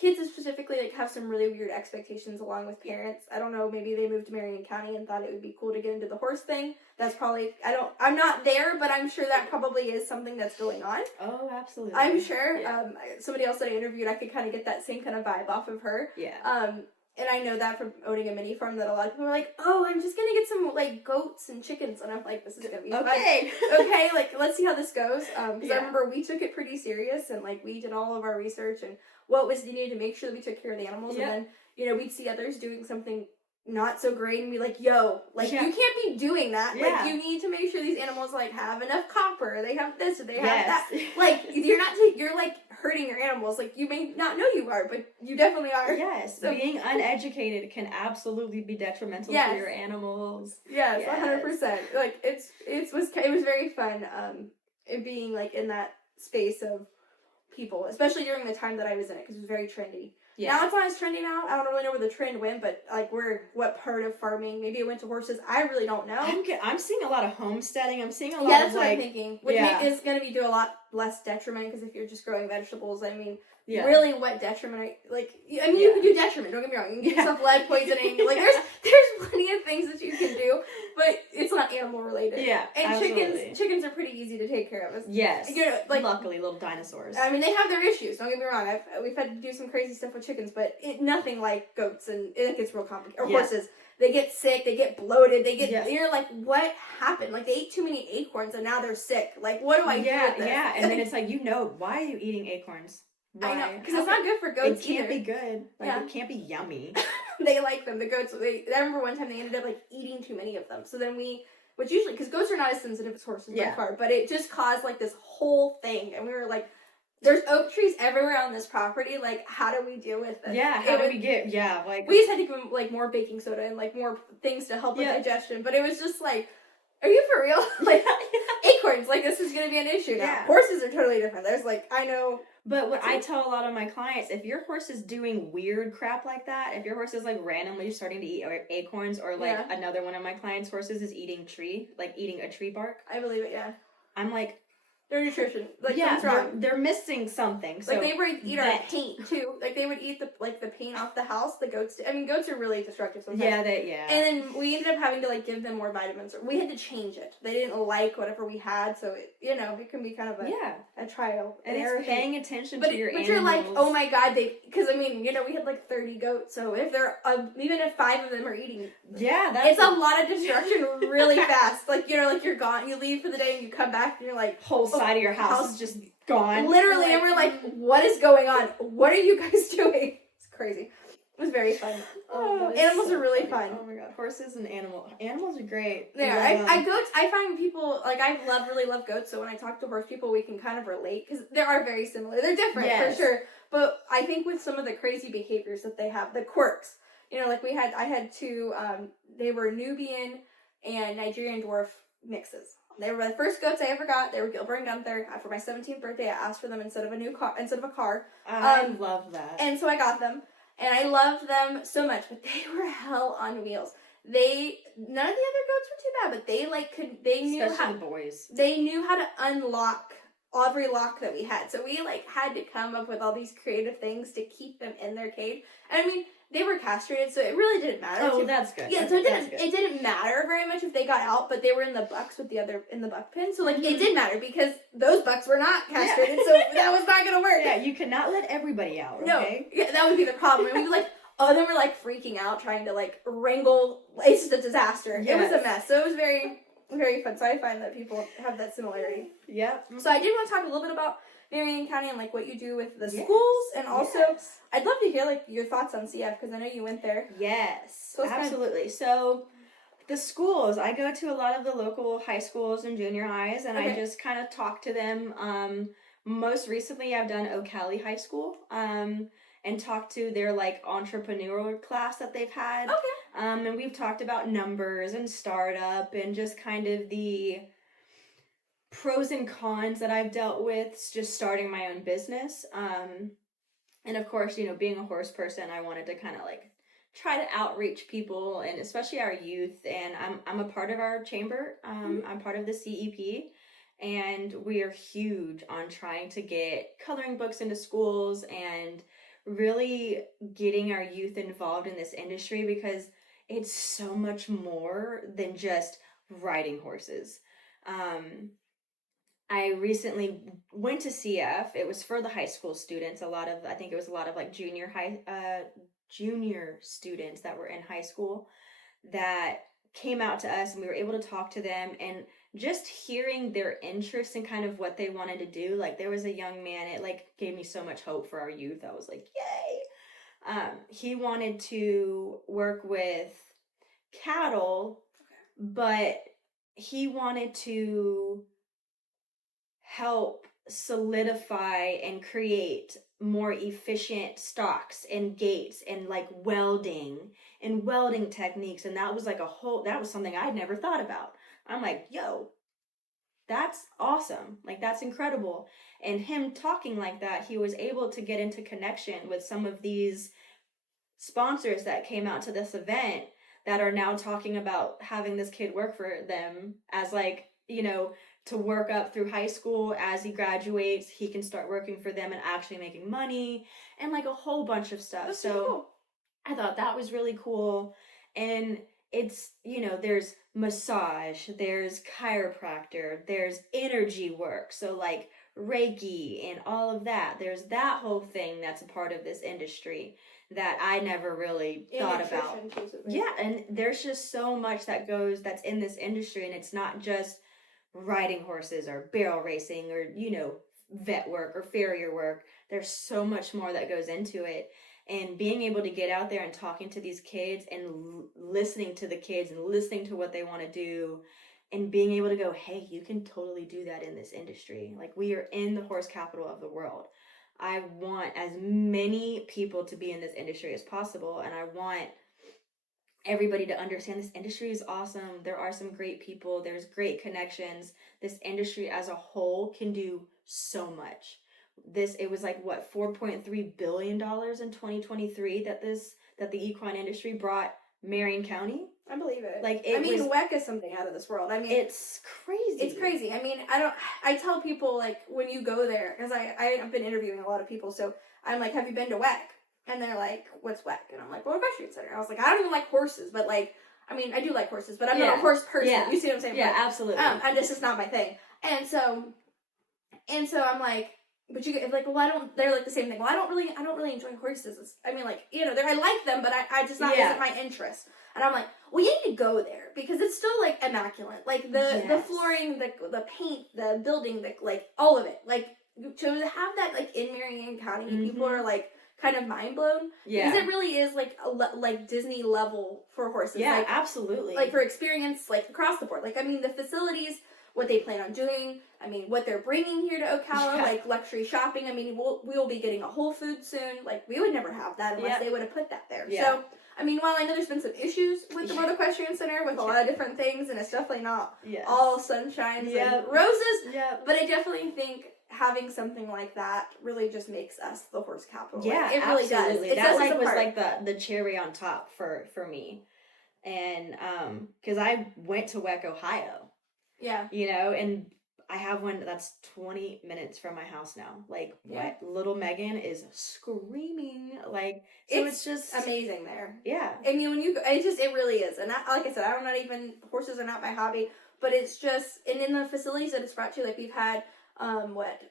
kids specifically like have some really weird expectations along with parents. I don't know, maybe they moved to Marion County and thought it would be cool to get into the horse thing. That's probably, I'm not there, but I'm sure that probably is something that's going on. Oh, absolutely. I'm sure. Yeah. Somebody else that I interviewed, I could kind of get that same kind of vibe off of her. Yeah. And I know that from owning a mini farm that a lot of people are like, oh, I'm just going to get some, like, goats and chickens. And I'm like, this is going to be fun. Okay, like, let's see how this goes. Because I remember we took it pretty serious, and, like, we did all of our research and what was needed to make sure that we took care of the animals. And then, you know, we'd see others doing something not so great and be like, yo, like, you can't be doing that. Yeah. Like, you need to make sure these animals, like, have enough copper. They have this, or they have that. Like, you're, like, hurting your animals. Like, you may not know you are, but you definitely are. Yes. So, being uneducated can absolutely be detrimental to your animals. Yes, 100%. Like, it was very fun, it being, like, in that space of people, especially during the time that I was in it, because it was very trendy. Yeah. Now it's not as trendy now. I don't really know where the trend went, but like what part of farming? Maybe it went to horses. I really don't know. I'm seeing a lot of homesteading. I'm seeing a lot of that's what I'm thinking. Which is going to be do a lot less detriment, because if you're just growing vegetables, I mean, really what detriment? You can do detriment. Don't get me wrong. You can give yourself lead poisoning. Like there's plenty of things that you can do, but it's not animal related. Yeah, and absolutely. Chickens are pretty easy to take care of. Yes, you know, like luckily little dinosaurs. I mean, they have their issues. Don't get me wrong. We've had to do some crazy stuff with chickens, but nothing like goats, and it gets real complicated. Or horses. They get sick, they get bloated, you're like, what happened? Like, they ate too many acorns and now they're sick. Like, what do I do with this? Yeah, and then it's like, why are you eating acorns? Why? I know, because it's not good for goats. It can't be good. Like, it can't be yummy. They like them, the goats. I remember one time they ended up, like, eating too many of them. So then which usually, because goats are not as sensitive as horses by far, but it just caused, like, this whole thing. And we were like, there's oak trees everywhere on this property. Like, how do we deal with this? Yeah, how do we get, like... We just had to give them, like, more baking soda and, like, more things to help with digestion. But it was just, like, are you for real? Like, acorns, like, this is going to be an issue now. Yeah. Horses are totally different. There's, like, I know... But what I tell a lot of my clients, if your horse is doing weird crap like that, if your horse is, like, randomly starting to eat acorns, or, like, another one of my clients' horses is eating a tree bark. I believe it, yeah. I'm like... Their nutrition, like, something's wrong. They're missing something. So like, they would eat our paint, too. Like, they would eat the paint off the house. The goats, I mean, goats are really destructive sometimes. Yeah, And then we ended up having to, like, give them more vitamins. We had to change it. They didn't like whatever we had, so, it can be kind of a trial. And it's paying attention to your animals. But you're like, oh my god, because, I mean, we had, like, 30 goats, so if even if 5 of them are eating, it's a lot of destruction really fast. Like, you're gone, you leave for the day, and you come back, and you're like, whole side of your house is just gone. Literally, and we're like, what is going on? What are you guys doing? It's crazy. It was very fun. Animals are really fun. Oh my god, horses and animals are great. Yeah, I find people, like, really love goats, so when I talk to horse people, we can kind of relate, because they are very similar. They're different, for sure, but I think with some of the crazy behaviors that they have, the quirks, like I had two, they were Nubian and Nigerian dwarf mixes. They were the first goats I ever got. They were Gilbert and Gunther. For my 17th birthday, I asked for them instead of a car. I love that. And so I got them. And I loved them so much, but they were hell on wheels. None of the other goats were too bad, but they knew Especially the boys. They knew how to unlock every lock that we had. So we had to come up with all these creative things to keep them in their cage. And I mean, they were castrated, so it really didn't matter. Oh, that's good. Yeah, so it didn't matter very much if they got out, but they were in the bucks in the buck pen. So it did matter because those bucks were not castrated, so that was not gonna work. Yeah, you cannot let everybody out, okay? No, yeah, that would be the problem. And we were all of them were freaking out, trying to wrangle. It's just a disaster. Yes. It was a mess. So it was very, very fun. So I find that people have that similarity. Yep. So I did want to talk a little bit about Marion County and what you do with the schools, and also I'd love to hear your thoughts on CF because I know you went there. Yes, so absolutely. So the schools, I go to a lot of the local high schools and junior highs, and I just kind of talk to them. Most recently, I've done Ocala High School. And talked to their entrepreneurial class that they've had. Okay. And we've talked about numbers and startup and just kind of the pros and cons that I've dealt with just starting my own business. And of course, being a horse person, I wanted to kind of try to outreach people and especially our youth. And I'm a part of our chamber. I'm part of the CEP. And we are huge on trying to get coloring books into schools and really getting our youth involved in this industry because it's so much more than just riding horses. I recently went to CF. It was for the high school students. I think it was a lot of junior students that were in high school that came out to us, and we were able to talk to them and just hearing their interest in kind of what they wanted to do. There was a young man, it gave me so much hope for our youth. I was like, yay! He wanted to work with cattle, but he wanted to help solidify and create more efficient stocks and gates and welding techniques. And that was that was something I'd never thought about. I'm like, yo, that's awesome. That's incredible. And him talking like that, he was able to get into connection with some of these sponsors that came out to this event that are now talking about having this kid work for them as to work up through high school. As he graduates, he can start working for them and actually making money and a whole bunch of stuff. That's so cool. I thought that was really cool. And it's, there's massage, there's chiropractor, there's energy work. So Reiki and all of that. There's that whole thing that's a part of this industry that I never really thought about. Yeah, and there's just so much that's in this industry, and it's not just riding horses or barrel racing or, vet work or farrier work. There's so much more that goes into it. And being able to get out there and talking to these kids and listening to the kids and listening to what they want to do and being able to go, hey, you can totally do that in this industry. We are in the horse capital of the world. I want as many people to be in this industry as possible. And I want everybody to understand this industry is awesome. There are some great people. There's great connections. This industry as a whole can do so much. It was $4.3 billion in 2023 that the equine industry brought Marion County. I believe it. WECC is something out of this world. It's crazy. It's crazy. I tell people when you go there, because I've been interviewing a lot of people, so I'm have you been to WECC? And they're like, what's WECC? And I'm like, well, Equestrian Center. I was I don't even like horses, but I do like horses, but I'm not a horse person. Yeah. You see what I'm saying? Yeah, absolutely. And this is not my thing. And so I'm like, but you get well, they're the same thing. Well, I don't really enjoy horses. I like them, but I just not isn't my interest. And I'm like, well, you need to go there because it's still immaculate. The flooring, the paint, the building, all of it. To have that in Marion County, people are kind of mind blown. Yeah. Because it really is Disney level for horses. Yeah, absolutely. For experience across the board. The facilities, what they plan on doing, what they're bringing here to Ocala, luxury shopping. We will be getting a Whole Foods soon. We would never have that unless they would have put that there. Yeah. So, I mean, while I know there's been some issues with the World Equestrian Center with a lot of different things, and it's definitely not all sunshines and roses, but I definitely think having something like that really just makes us the horse capital. Yeah, like, it really does. It that like was like the cherry on top for me. And because I went to WECC, Ohio. Yeah. You know, and I have one that's 20 minutes from my house now. Like, what? Little Megan is screaming. Like, so it's just amazing there. Yeah. I mean, when you go, it really is. And like I said, I'm not even, horses are not my hobby, but it's just, and in the facilities that it's brought to, like, we've had, Ocala,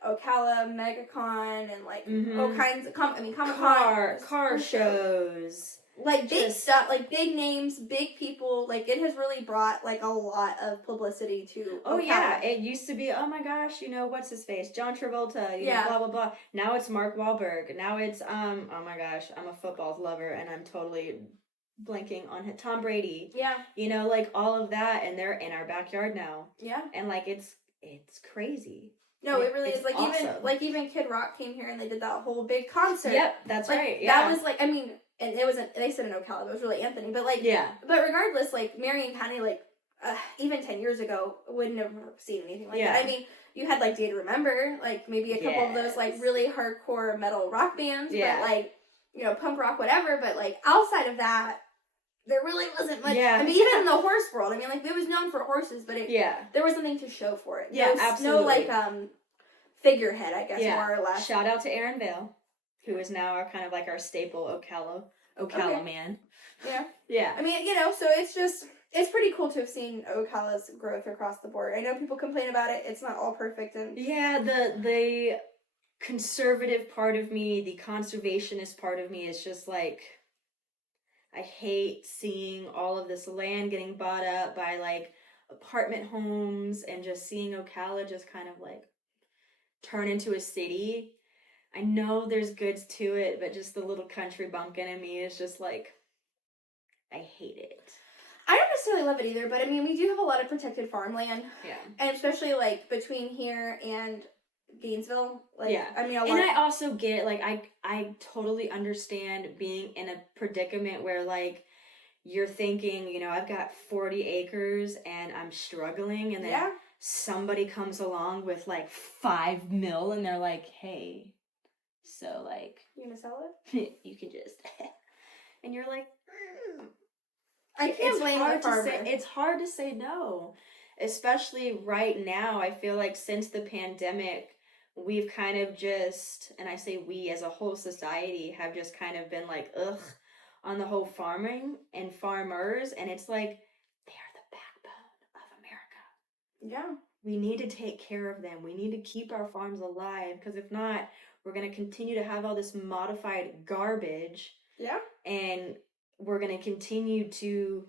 MegaCon, and, like, all kinds of, Comic-Con. Car shows. Like, big stuff, like, big names, big people, like, it has really brought, like, a lot of publicity to Oh, Ocala. yeah, it used to be, oh my gosh, you know, what's his face, John Travolta, you know, blah, blah, blah. Now it's Mark Wahlberg. Now it's, oh my gosh, I'm a football lover, and I'm totally blanking on Tom Brady. Yeah. You know, like, all of that, and they're in our backyard now. Yeah. And, like, it's crazy. No, it really is. Like, awesome. even Kid Rock came here, and they did that whole big concert. Yep, that's like, right, yeah. That was, like, I mean... And it wasn't, they said in Ocala, but it was really Anthony. But, like, but regardless, like, Marion County, like, even 10 years ago, would never have seen anything like that. I mean, you had, like, Day to Remember, like, maybe a couple of those, like, really hardcore metal rock bands. But, like, you know, punk rock, whatever. But, like, outside of that, there really wasn't much. I mean, even in the horse world. I mean, like, it was known for horses, but there was something to show for it. Absolutely. No, like, figurehead, I guess, more or less. Shout out to Aaron Vale, who is now our kind of like our staple Ocala man. Yeah. Yeah. I mean, you know, so it's pretty cool to have seen Ocala's growth across the board. I know people complain about it. It's not all perfect. And yeah, the conservative part of me, the conservationist part of me is just like, I hate seeing all of this land getting bought up by like apartment homes and just seeing Ocala just kind of like turn into a city. I know there's goods to it, but just the little country bumpkin in me is just like, I hate it. I don't necessarily love it either, but I mean, we do have a lot of protected farmland. Yeah. And especially like between here and Gainesville. Like, yeah. I mean, and I also get, like, I totally understand being in a predicament where, like, you're thinking, you know, I've got 40 acres and I'm struggling, and then somebody comes along with, like, $5 million and they're like, hey, so, like... You gonna sell it? You can just... and you're like... I can't blame the farmer. It's hard to say no. Especially right now, I feel like since the pandemic, we've kind of just, and I say we as a whole society, have just kind of been like, ugh, on the whole farming and farmers, and it's like, they are the backbone of America. Yeah. We need to take care of them. We need to keep our farms alive, because if not, we're going to continue to have all this modified garbage. Yeah. And we're going to continue to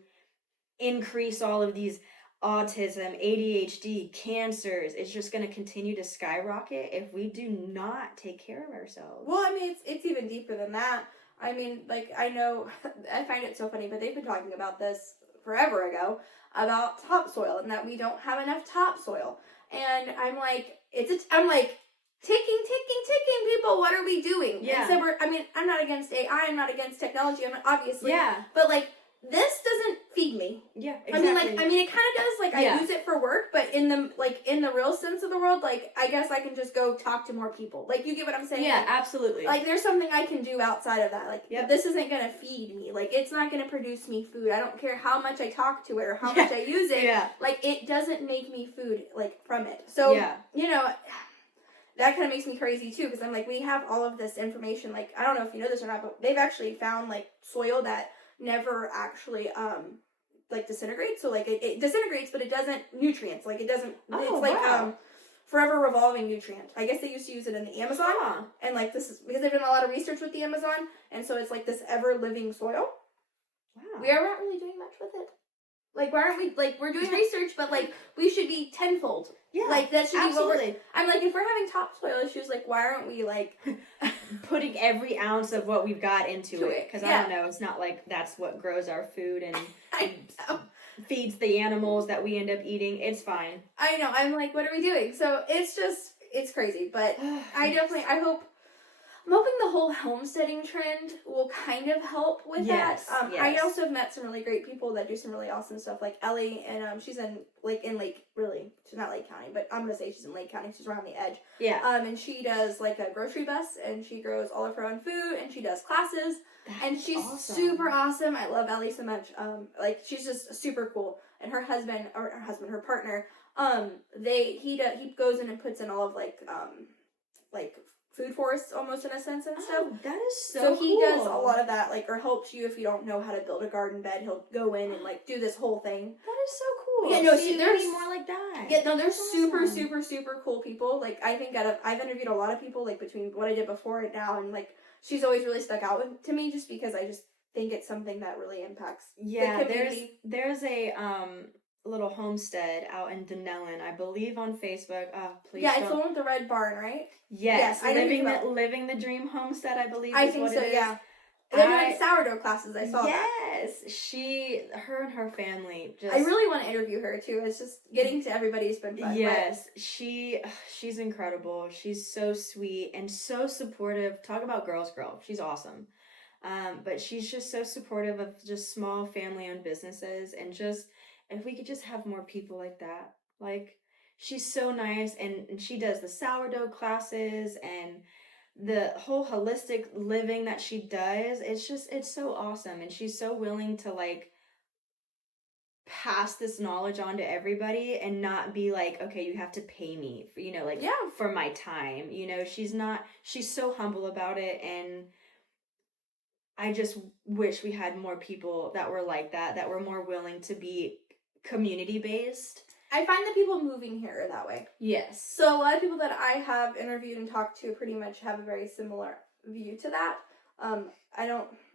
increase all of these autism, ADHD, cancers. It's just going to continue to skyrocket if we do not take care of ourselves. Well, I mean, it's even deeper than that. I mean, like, I know, I find it so funny, but they've been talking about this forever ago, about topsoil, and that we don't have enough topsoil. And I'm like, ticking, people, what are we doing? Yeah. And so I'm not against AI, I'm not against technology, obviously. Yeah. But, like, this doesn't feed me. Yeah, exactly. It kind of does. Like, I use it for work, but in the real sense of the world, like, I guess I can just go talk to more people. Like, you get what I'm saying? Yeah, absolutely. Like, there's something I can do outside of that. Like, this isn't gonna feed me. Like, it's not gonna produce me food. I don't care how much I talk to it or how much I use it. Yeah. Like, it doesn't make me food, like, from it. So, you know, that kind of makes me crazy, too, because I'm like, we have all of this information. Like, I don't know if you know this or not, but they've actually found, like, soil that never actually like disintegrates. So like it disintegrates, but it doesn't nutrients. Like it doesn't. It's like forever revolving nutrient. I guess they used to use it in the Amazon, and like this is because they've done a lot of research with the Amazon, and so it's like this ever living soil. Wow. We are not really doing much with it. Like, why aren't we, like, we're doing research, but, like, we should be tenfold. Yeah, like, that should be what I'm like, if we're having topsoil issues, like, why aren't we, like... putting every ounce of what we've got into it? Because, I don't know, it's not like that's what grows our food and feeds the animals that we end up eating. It's fine. I know. I'm like, what are we doing? So, it's just, it's crazy. But I I'm hoping the whole homesteading trend will kind of help with that. I also have met some really great people that do some really awesome stuff, like Ellie, and she's in Lake, she's not Lake County, but I'm gonna say she's in Lake County. She's around the edge. Yeah. And she does like a grocery bus, and she grows all of her own food, and she does classes, and she's awesome. Super awesome. I love Ellie so much. Like she's just super cool, and her partner, he goes in and puts in all of like food forests almost in a sense and stuff. Oh, that is so cool. So he does a lot of that, like, or helps you if you don't know how to build a garden bed. He'll go in and like do this whole thing. That is so cool. Yeah, no, there's more like that. Yeah, no, they're super, super, super cool people. Like, I think I've interviewed a lot of people, like, between what I did before and now, and like, she's always really stuck out to me just because I just think it's something that really impacts the community. There's a little homestead out in Dunellen, I believe, on Facebook. Please. Yeah, it's the one with the red barn, right? Yes, living the dream homestead, I believe. I think so. Yeah, they're doing sourdough classes. I saw that. Yes, her and her family. I really want to interview her too. It's just getting to everybody's been fun. Yes, she's incredible. She's so sweet and so supportive. Talk about girl. She's awesome. But she's just so supportive of just small family-owned businesses, and just if we could just have more people like that. Like, she's so nice, and she does the sourdough classes and the whole holistic living that she does. It's so awesome, and she's so willing to like pass this knowledge on to everybody and not be like, okay, you have to pay me for, for my time. She's so humble about it, and I just wish we had more people that were like that were more willing to be community-based. I find that people moving here are that way. Yes. So a lot of people that I have interviewed and talked to pretty much have a very similar view to that.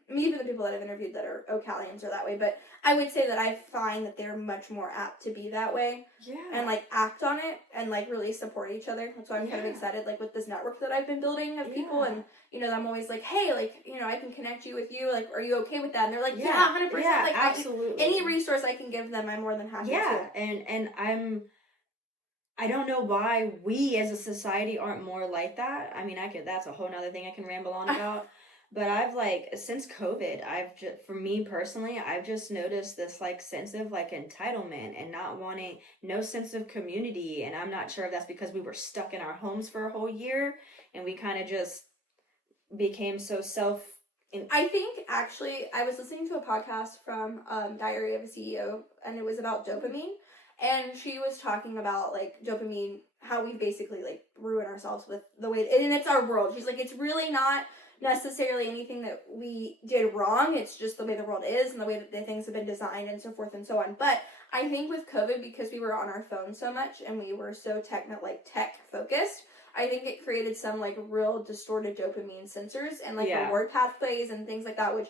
Even the people that I've interviewed that are Ocalians are that way, but I would say that I find that they're much more apt to be that way. Yeah. And like act on it and like really support each other. That's why I'm kind of excited, like with this network that I've been building of people, and I'm always like, hey, like, I can connect you with you, like, are you okay with that? And they're like, yeah, 100%. Yeah, like, absolutely. Any resource I can give them, I'm more than happy to. Yeah, and I don't know why we as a society aren't more like that. I mean, that's a whole nother thing I can ramble on about. But since COVID, for me personally, I've just noticed this like sense of like entitlement and not wanting, no sense of community. And I'm not sure if that's because we were stuck in our homes for a whole year and we kind of just became so I think actually I was listening to a podcast from Diary of a CEO, and it was about dopamine, and she was talking about like dopamine, how we basically like ruin ourselves with the way, and it's our world. She's like, it's really not necessarily anything that we did wrong, it's just the way the world is and the way that the things have been designed and so forth and so on. But I think with COVID, because we were on our phones so much and we were so tech focused, I think it created some like real distorted dopamine sensors and like reward pathways and things like that, which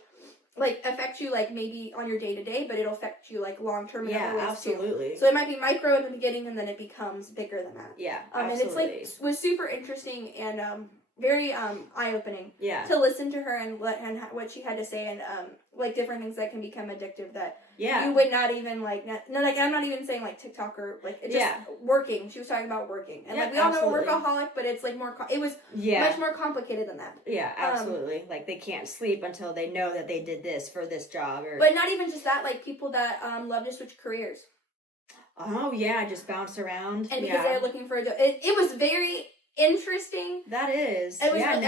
like affect you like maybe on your day to day, but it'll affect you like long term. Yeah, absolutely. Too. So it might be micro in the beginning and then it becomes bigger than that. Yeah, absolutely. And it's like was super interesting and very eye-opening to listen to her and what she had to say, and like different things that can become addictive that you would not even like. No, like I'm not even saying like TikTok or like it's just working. She was talking about working, and like we all know a workaholic, but it's like more. It was much more complicated than that. Yeah, absolutely. Like they can't sleep until they know that they did this for this job, but not even just that. Like people that love to switch careers. Oh yeah, just bounce around, and because they're looking for a job. It was very interesting. That is. It was I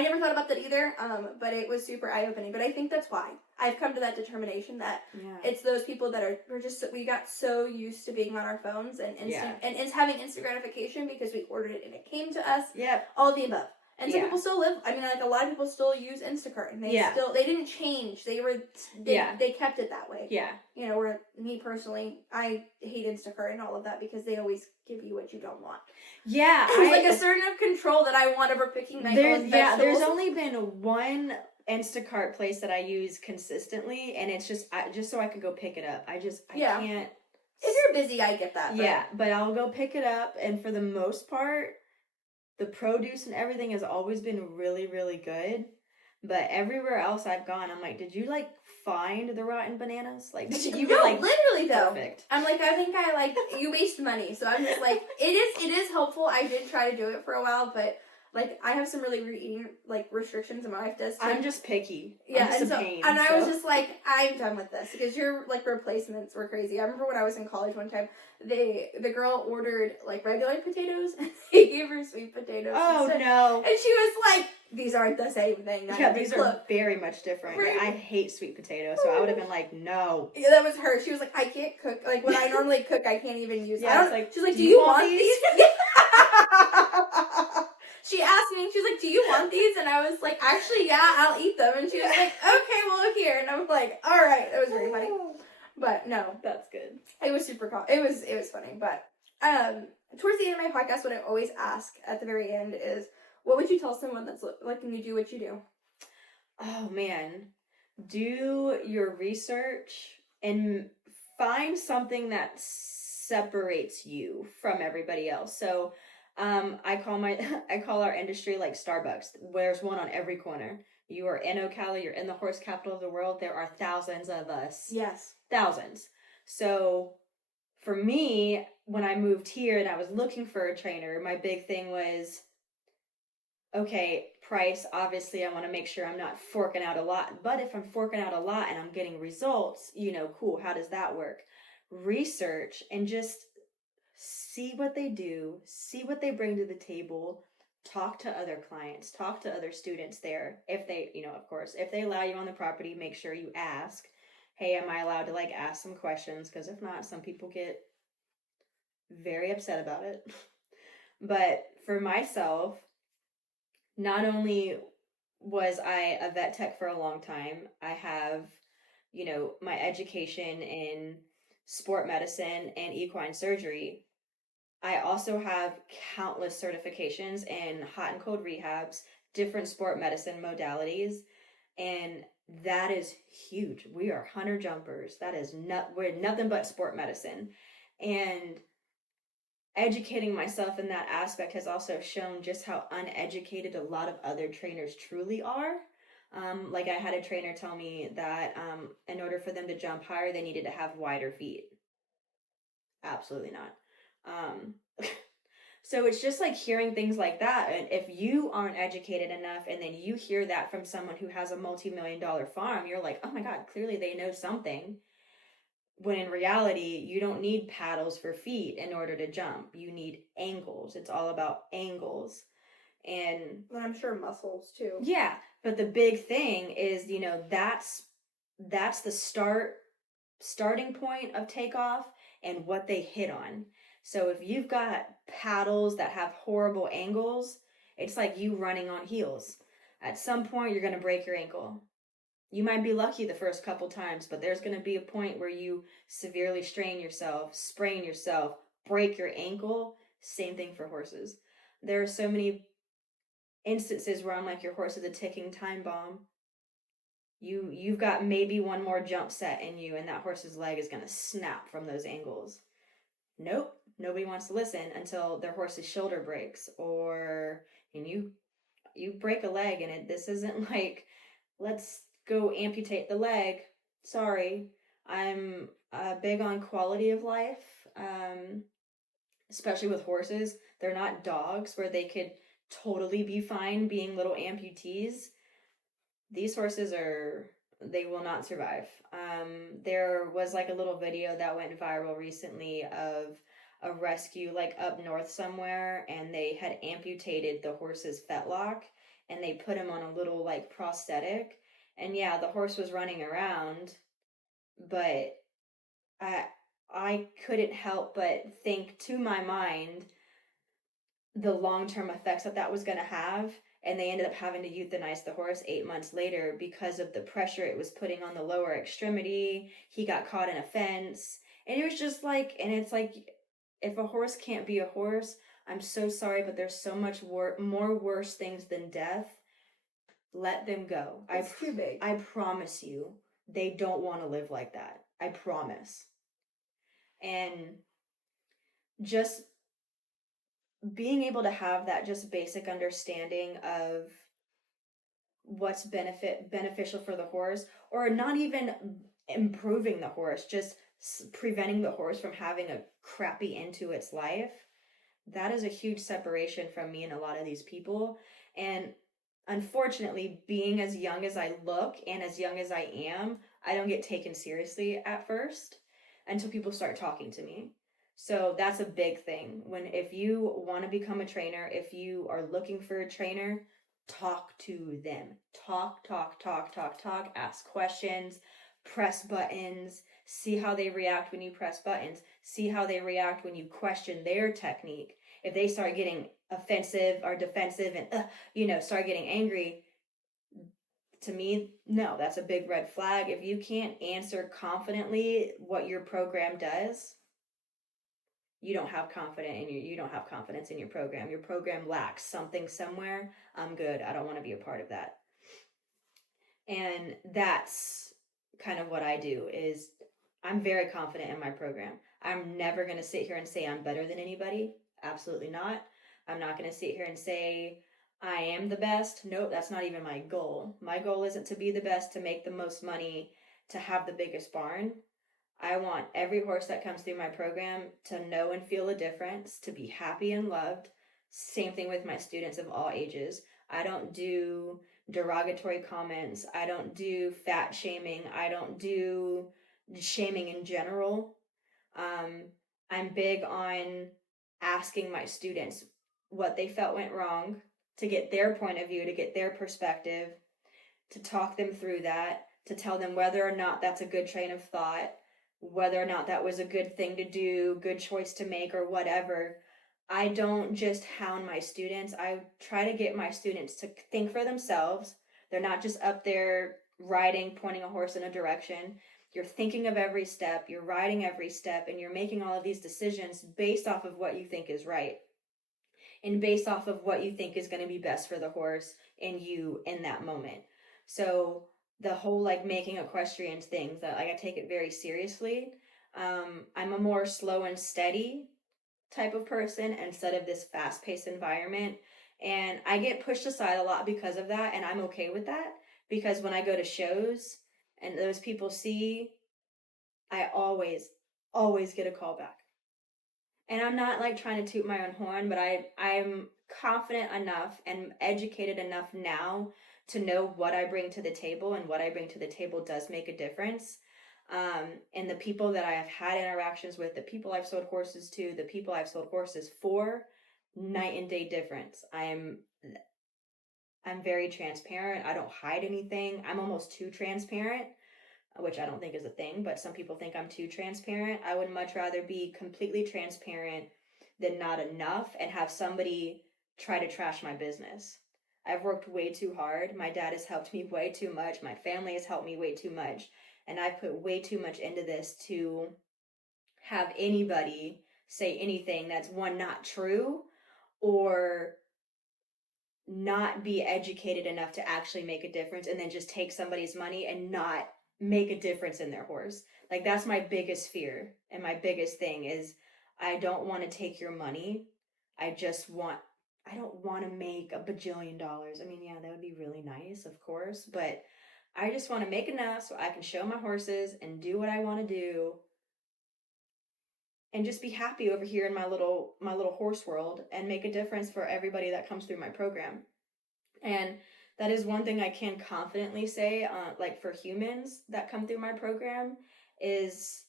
never thought about that either. But it was super eye opening. But I think that's why I've come to that determination that it's those people that we got so used to being on our phones and and having instant gratification because we ordered it and it came to us. Yeah. All of the above. And some people still live. I mean, like a lot of people still use Instacart, and they didn't change. They kept it that way. Yeah. Where me personally, I hate Instacart and all of that because they always give you what you don't want. Yeah, there's like a certain of control that I want over picking my own vegetables. Yeah, there's only been one Instacart place that I use consistently, and it's just so I could go pick it up. I can't. If you're busy, I get that. But I'll go pick it up, and for the most part, the produce and everything has always been really, really good. But everywhere else I've gone, I'm like, did you like find the rotten bananas? Like, you no, like, literally though. Perfect. I'm like, I think you waste money. So I'm just like, it is helpful. I did try to do it for a while, but like, I have some really weird eating, like, restrictions, and my wife does too. I'm just picky. Yeah, I'm just and a pain, I was just like, I'm done with this, because your, like, replacements were crazy. I remember when I was in college one time, the girl ordered, like, regular potatoes, and they gave her sweet potatoes instead. No. And she was like, these aren't the same thing. Yeah, these are very much different. Right. I hate sweet potatoes, so I would have been like, no. Yeah, that was her. She was like, I can't cook. Like, when I normally cook, I can't even use. Yeah, like, she's like, do you want these? She asked me, she was like, do you want these? And I was like, actually, yeah, I'll eat them. And she was like, okay, well, here. And I was like, all right. That was very funny. But no. That's good. It was super cool. It was funny. But towards the end of my podcast, what I always ask at the very end is, what would you tell someone that's letting you do what you do? Oh, man. Do your research and find something that separates you from everybody else. So, I call our industry like Starbucks. There's one on every corner. You are in Ocala, you're in the horse capital of the world. There are thousands of us. Yes. Thousands. So for me, when I moved here and I was looking for a trainer, my big thing was, okay, price. Obviously, I want to make sure I'm not forking out a lot. But if I'm forking out a lot and I'm getting results, cool. How does that work? Research and just see what they do, see what they bring to the table, talk to other clients, talk to other students there. If they, of course, if they allow you on the property, make sure you ask, hey, am I allowed to like ask some questions? Because if not, some people get very upset about it. But for myself, not only was I a vet tech for a long time, I have, my education in sport medicine and equine surgery. I also have countless certifications in hot and cold rehabs, different sport medicine modalities, and that is huge. We are hunter jumpers. We're nothing but sport medicine. And educating myself in that aspect has also shown just how uneducated a lot of other trainers truly are. Like I had a trainer tell me that in order for them to jump higher, they needed to have wider feet. Absolutely not. So it's just like hearing things like that. And if you aren't educated enough and then you hear that from someone who has a multi-million-dollar farm, you're like, oh my God, clearly they know something. When in reality, you don't need paddles for feet in order to jump. You need angles. It's all about angles. And I'm sure muscles too. Yeah. But the big thing is, that's the starting point of takeoff and what they hit on. So if you've got paddles that have horrible angles, it's like you running on heels. At some point, you're going to break your ankle. You might be lucky the first couple times, but there's going to be a point where you severely strain yourself, sprain yourself, break your ankle. Same thing for horses. There are so many instances where I'm like, your horse is a ticking time bomb. You've got maybe one more jump set in you, and that horse's leg is going to snap from those angles. Nope. Nobody wants to listen until their horse's shoulder breaks, and you break a leg, and this isn't like, let's go amputate the leg. Sorry. I'm big on quality of life, especially with horses. They're not dogs where they could totally be fine being little amputees. These horses they will not survive. There was like a little video that went viral recently of a rescue like up north somewhere, and they had amputated the horse's fetlock, and they put him on a little like prosthetic. And yeah, the horse was running around, but I couldn't help but think to my mind the long-term effects that was going to have. And they ended up having to euthanize the horse 8 months later because of the pressure it was putting on the lower extremity. He got caught in a fence. And it was just like, and it's like, if a horse can't be a horse, I'm so sorry, but there's so much more worse things than death. Let them go. It's too big. I promise you, they don't want to live like that. I promise. And just being able to have that just basic understanding of what's beneficial for the horse, or not even improving the horse, just preventing the horse from having a crappy end to its life, that is a huge separation from me and a lot of these people. And unfortunately, being as young as I look and as young as I am, I don't get taken seriously at first until people start talking to me. So that's a big thing. If you want to become a trainer, if you are looking for a trainer, talk to them. Talk, ask questions, press buttons, see how they react when you press buttons, see how they react when you question their technique. If they start getting offensive or defensive and start getting angry, to me, no, that's a big red flag. If you can't answer confidently what your program does, you don't have confidence in your program. Your program lacks something somewhere. I'm good. I don't want to be a part of that. And that's kind of what I do. Is I'm very confident in my program. I'm never going to sit here and say I'm better than anybody. Absolutely not. I'm not going to sit here and say I am the best. Nope, that's not even my goal. My goal isn't to be the best, to make the most money, to have the biggest barn. I want every horse that comes through my program to know and feel a difference, to be happy and loved. Same thing with my students of all ages. I don't do derogatory comments. I don't do fat shaming. I don't do shaming in general. I'm big on asking my students what they felt went wrong, to get their point of view, to get their perspective, to talk them through that, to tell them whether or not that's a good train of thought, whether or not that was a good thing to do, good choice to make, or whatever. I don't just hound my students. I try to get my students to think for themselves. They're not just up there riding, pointing a horse in a direction. You're thinking of every step, you're riding every step, and you're making all of these decisions based off of what you think is right and based off of what you think is going to be best for the horse and you in that moment. So the whole making equestrians things, that I take it very seriously. I'm a more slow and steady type of person instead of this fast-paced environment, and I get pushed aside a lot because of that, and I'm okay with that, because when I go to shows and those people see, I always get a call back. And I'm not trying to toot my own horn, but I'm confident enough and educated enough now to know what I bring to the table, and what I bring to the table does make a difference. And the people that I have had interactions with, the people I've sold horses to, the people I've sold horses for, night and day difference. I'm very transparent. I don't hide anything. I'm almost too transparent, which I don't think is a thing, but some people think I'm too transparent. I would much rather be completely transparent than not enough and have somebody try to trash my business. I've worked way too hard. My dad has helped me way too much. My family has helped me way too much. And I've put way too much into this to have anybody say anything that's, one, not true, or not be educated enough to actually make a difference, and then just take somebody's money and not make a difference in their horse. That's my biggest fear, and my biggest thing is, I don't want to take your money. I don't want to make a bajillion dollars. I mean, yeah, that would be really nice, of course, but I just want to make enough so I can show my horses and do what I want to do and just be happy over here in my little horse world, and make a difference for everybody that comes through my program. And that is one thing I can confidently say, for humans that come through my program, is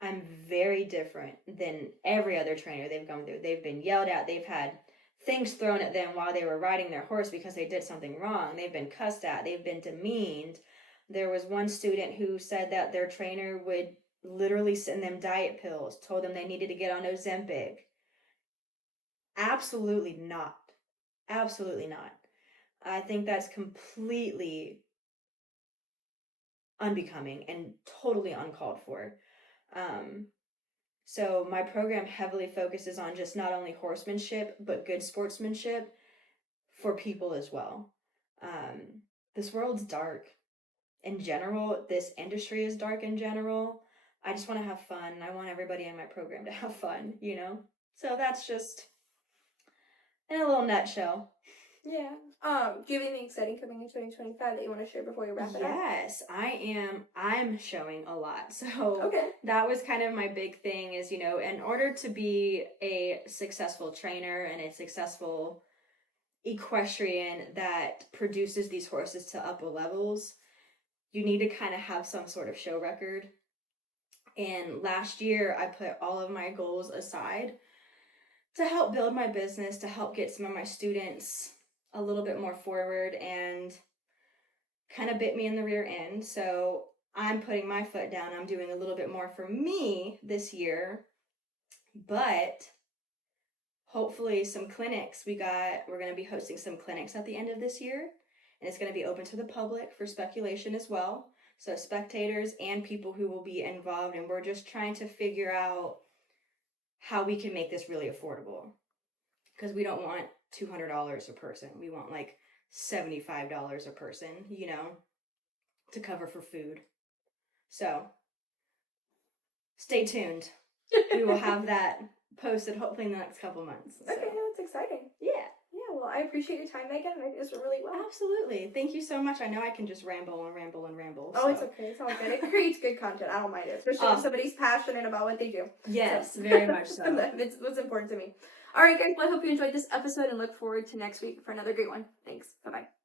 I'm very different than every other trainer they've come through. They've been yelled at. They've had things thrown at them while they were riding their horse because they did something wrong. They've been cussed at. They've been demeaned. There was one student who said that their trainer would literally send them diet pills, told them they needed to get on Ozempic. Absolutely not. Absolutely not. I think that's completely unbecoming and totally uncalled for. So my program heavily focuses on just not only horsemanship, but good sportsmanship for people as well. This world's dark in general. This industry is dark in general. I just want to have fun. I want everybody in my program to have fun, So that's just in a little nutshell. Yeah. Do you have anything exciting coming in 2025 that you want to share before we wrap it up? Yes, I'm showing a lot. So Okay. that was kind of my big thing is, in order to be a successful trainer and a successful equestrian that produces these horses to upper levels, you need to kind of have some sort of show record. And last year, I put all of my goals aside to help build my business, to help get some of my students a little bit more forward, and kind of bit me in the rear end. So I'm putting my foot down. I'm doing a little bit more for me this year, but hopefully some clinics. We're going to be hosting some clinics at the end of this year, and it's going to be open to the public for speculation as well. So spectators and people who will be involved, and we're just trying to figure out how we can make this really affordable, because we don't want $200 a person. We want like $75 a person, to cover for food. So stay tuned. We will have that posted hopefully in the next couple months. So. Okay, that's exciting. Yeah. Yeah, well, I appreciate your time, Megan. I think this went really well. Absolutely. Thank you so much. I know I can just ramble and ramble and ramble. Oh, it's okay. It's all good. It creates good content. I don't mind it, especially if somebody's passionate about what they do. Yes, very much so. It's what's important to me. All right, guys. Well, I hope you enjoyed this episode and look forward to next week for another great one. Thanks. Bye-bye.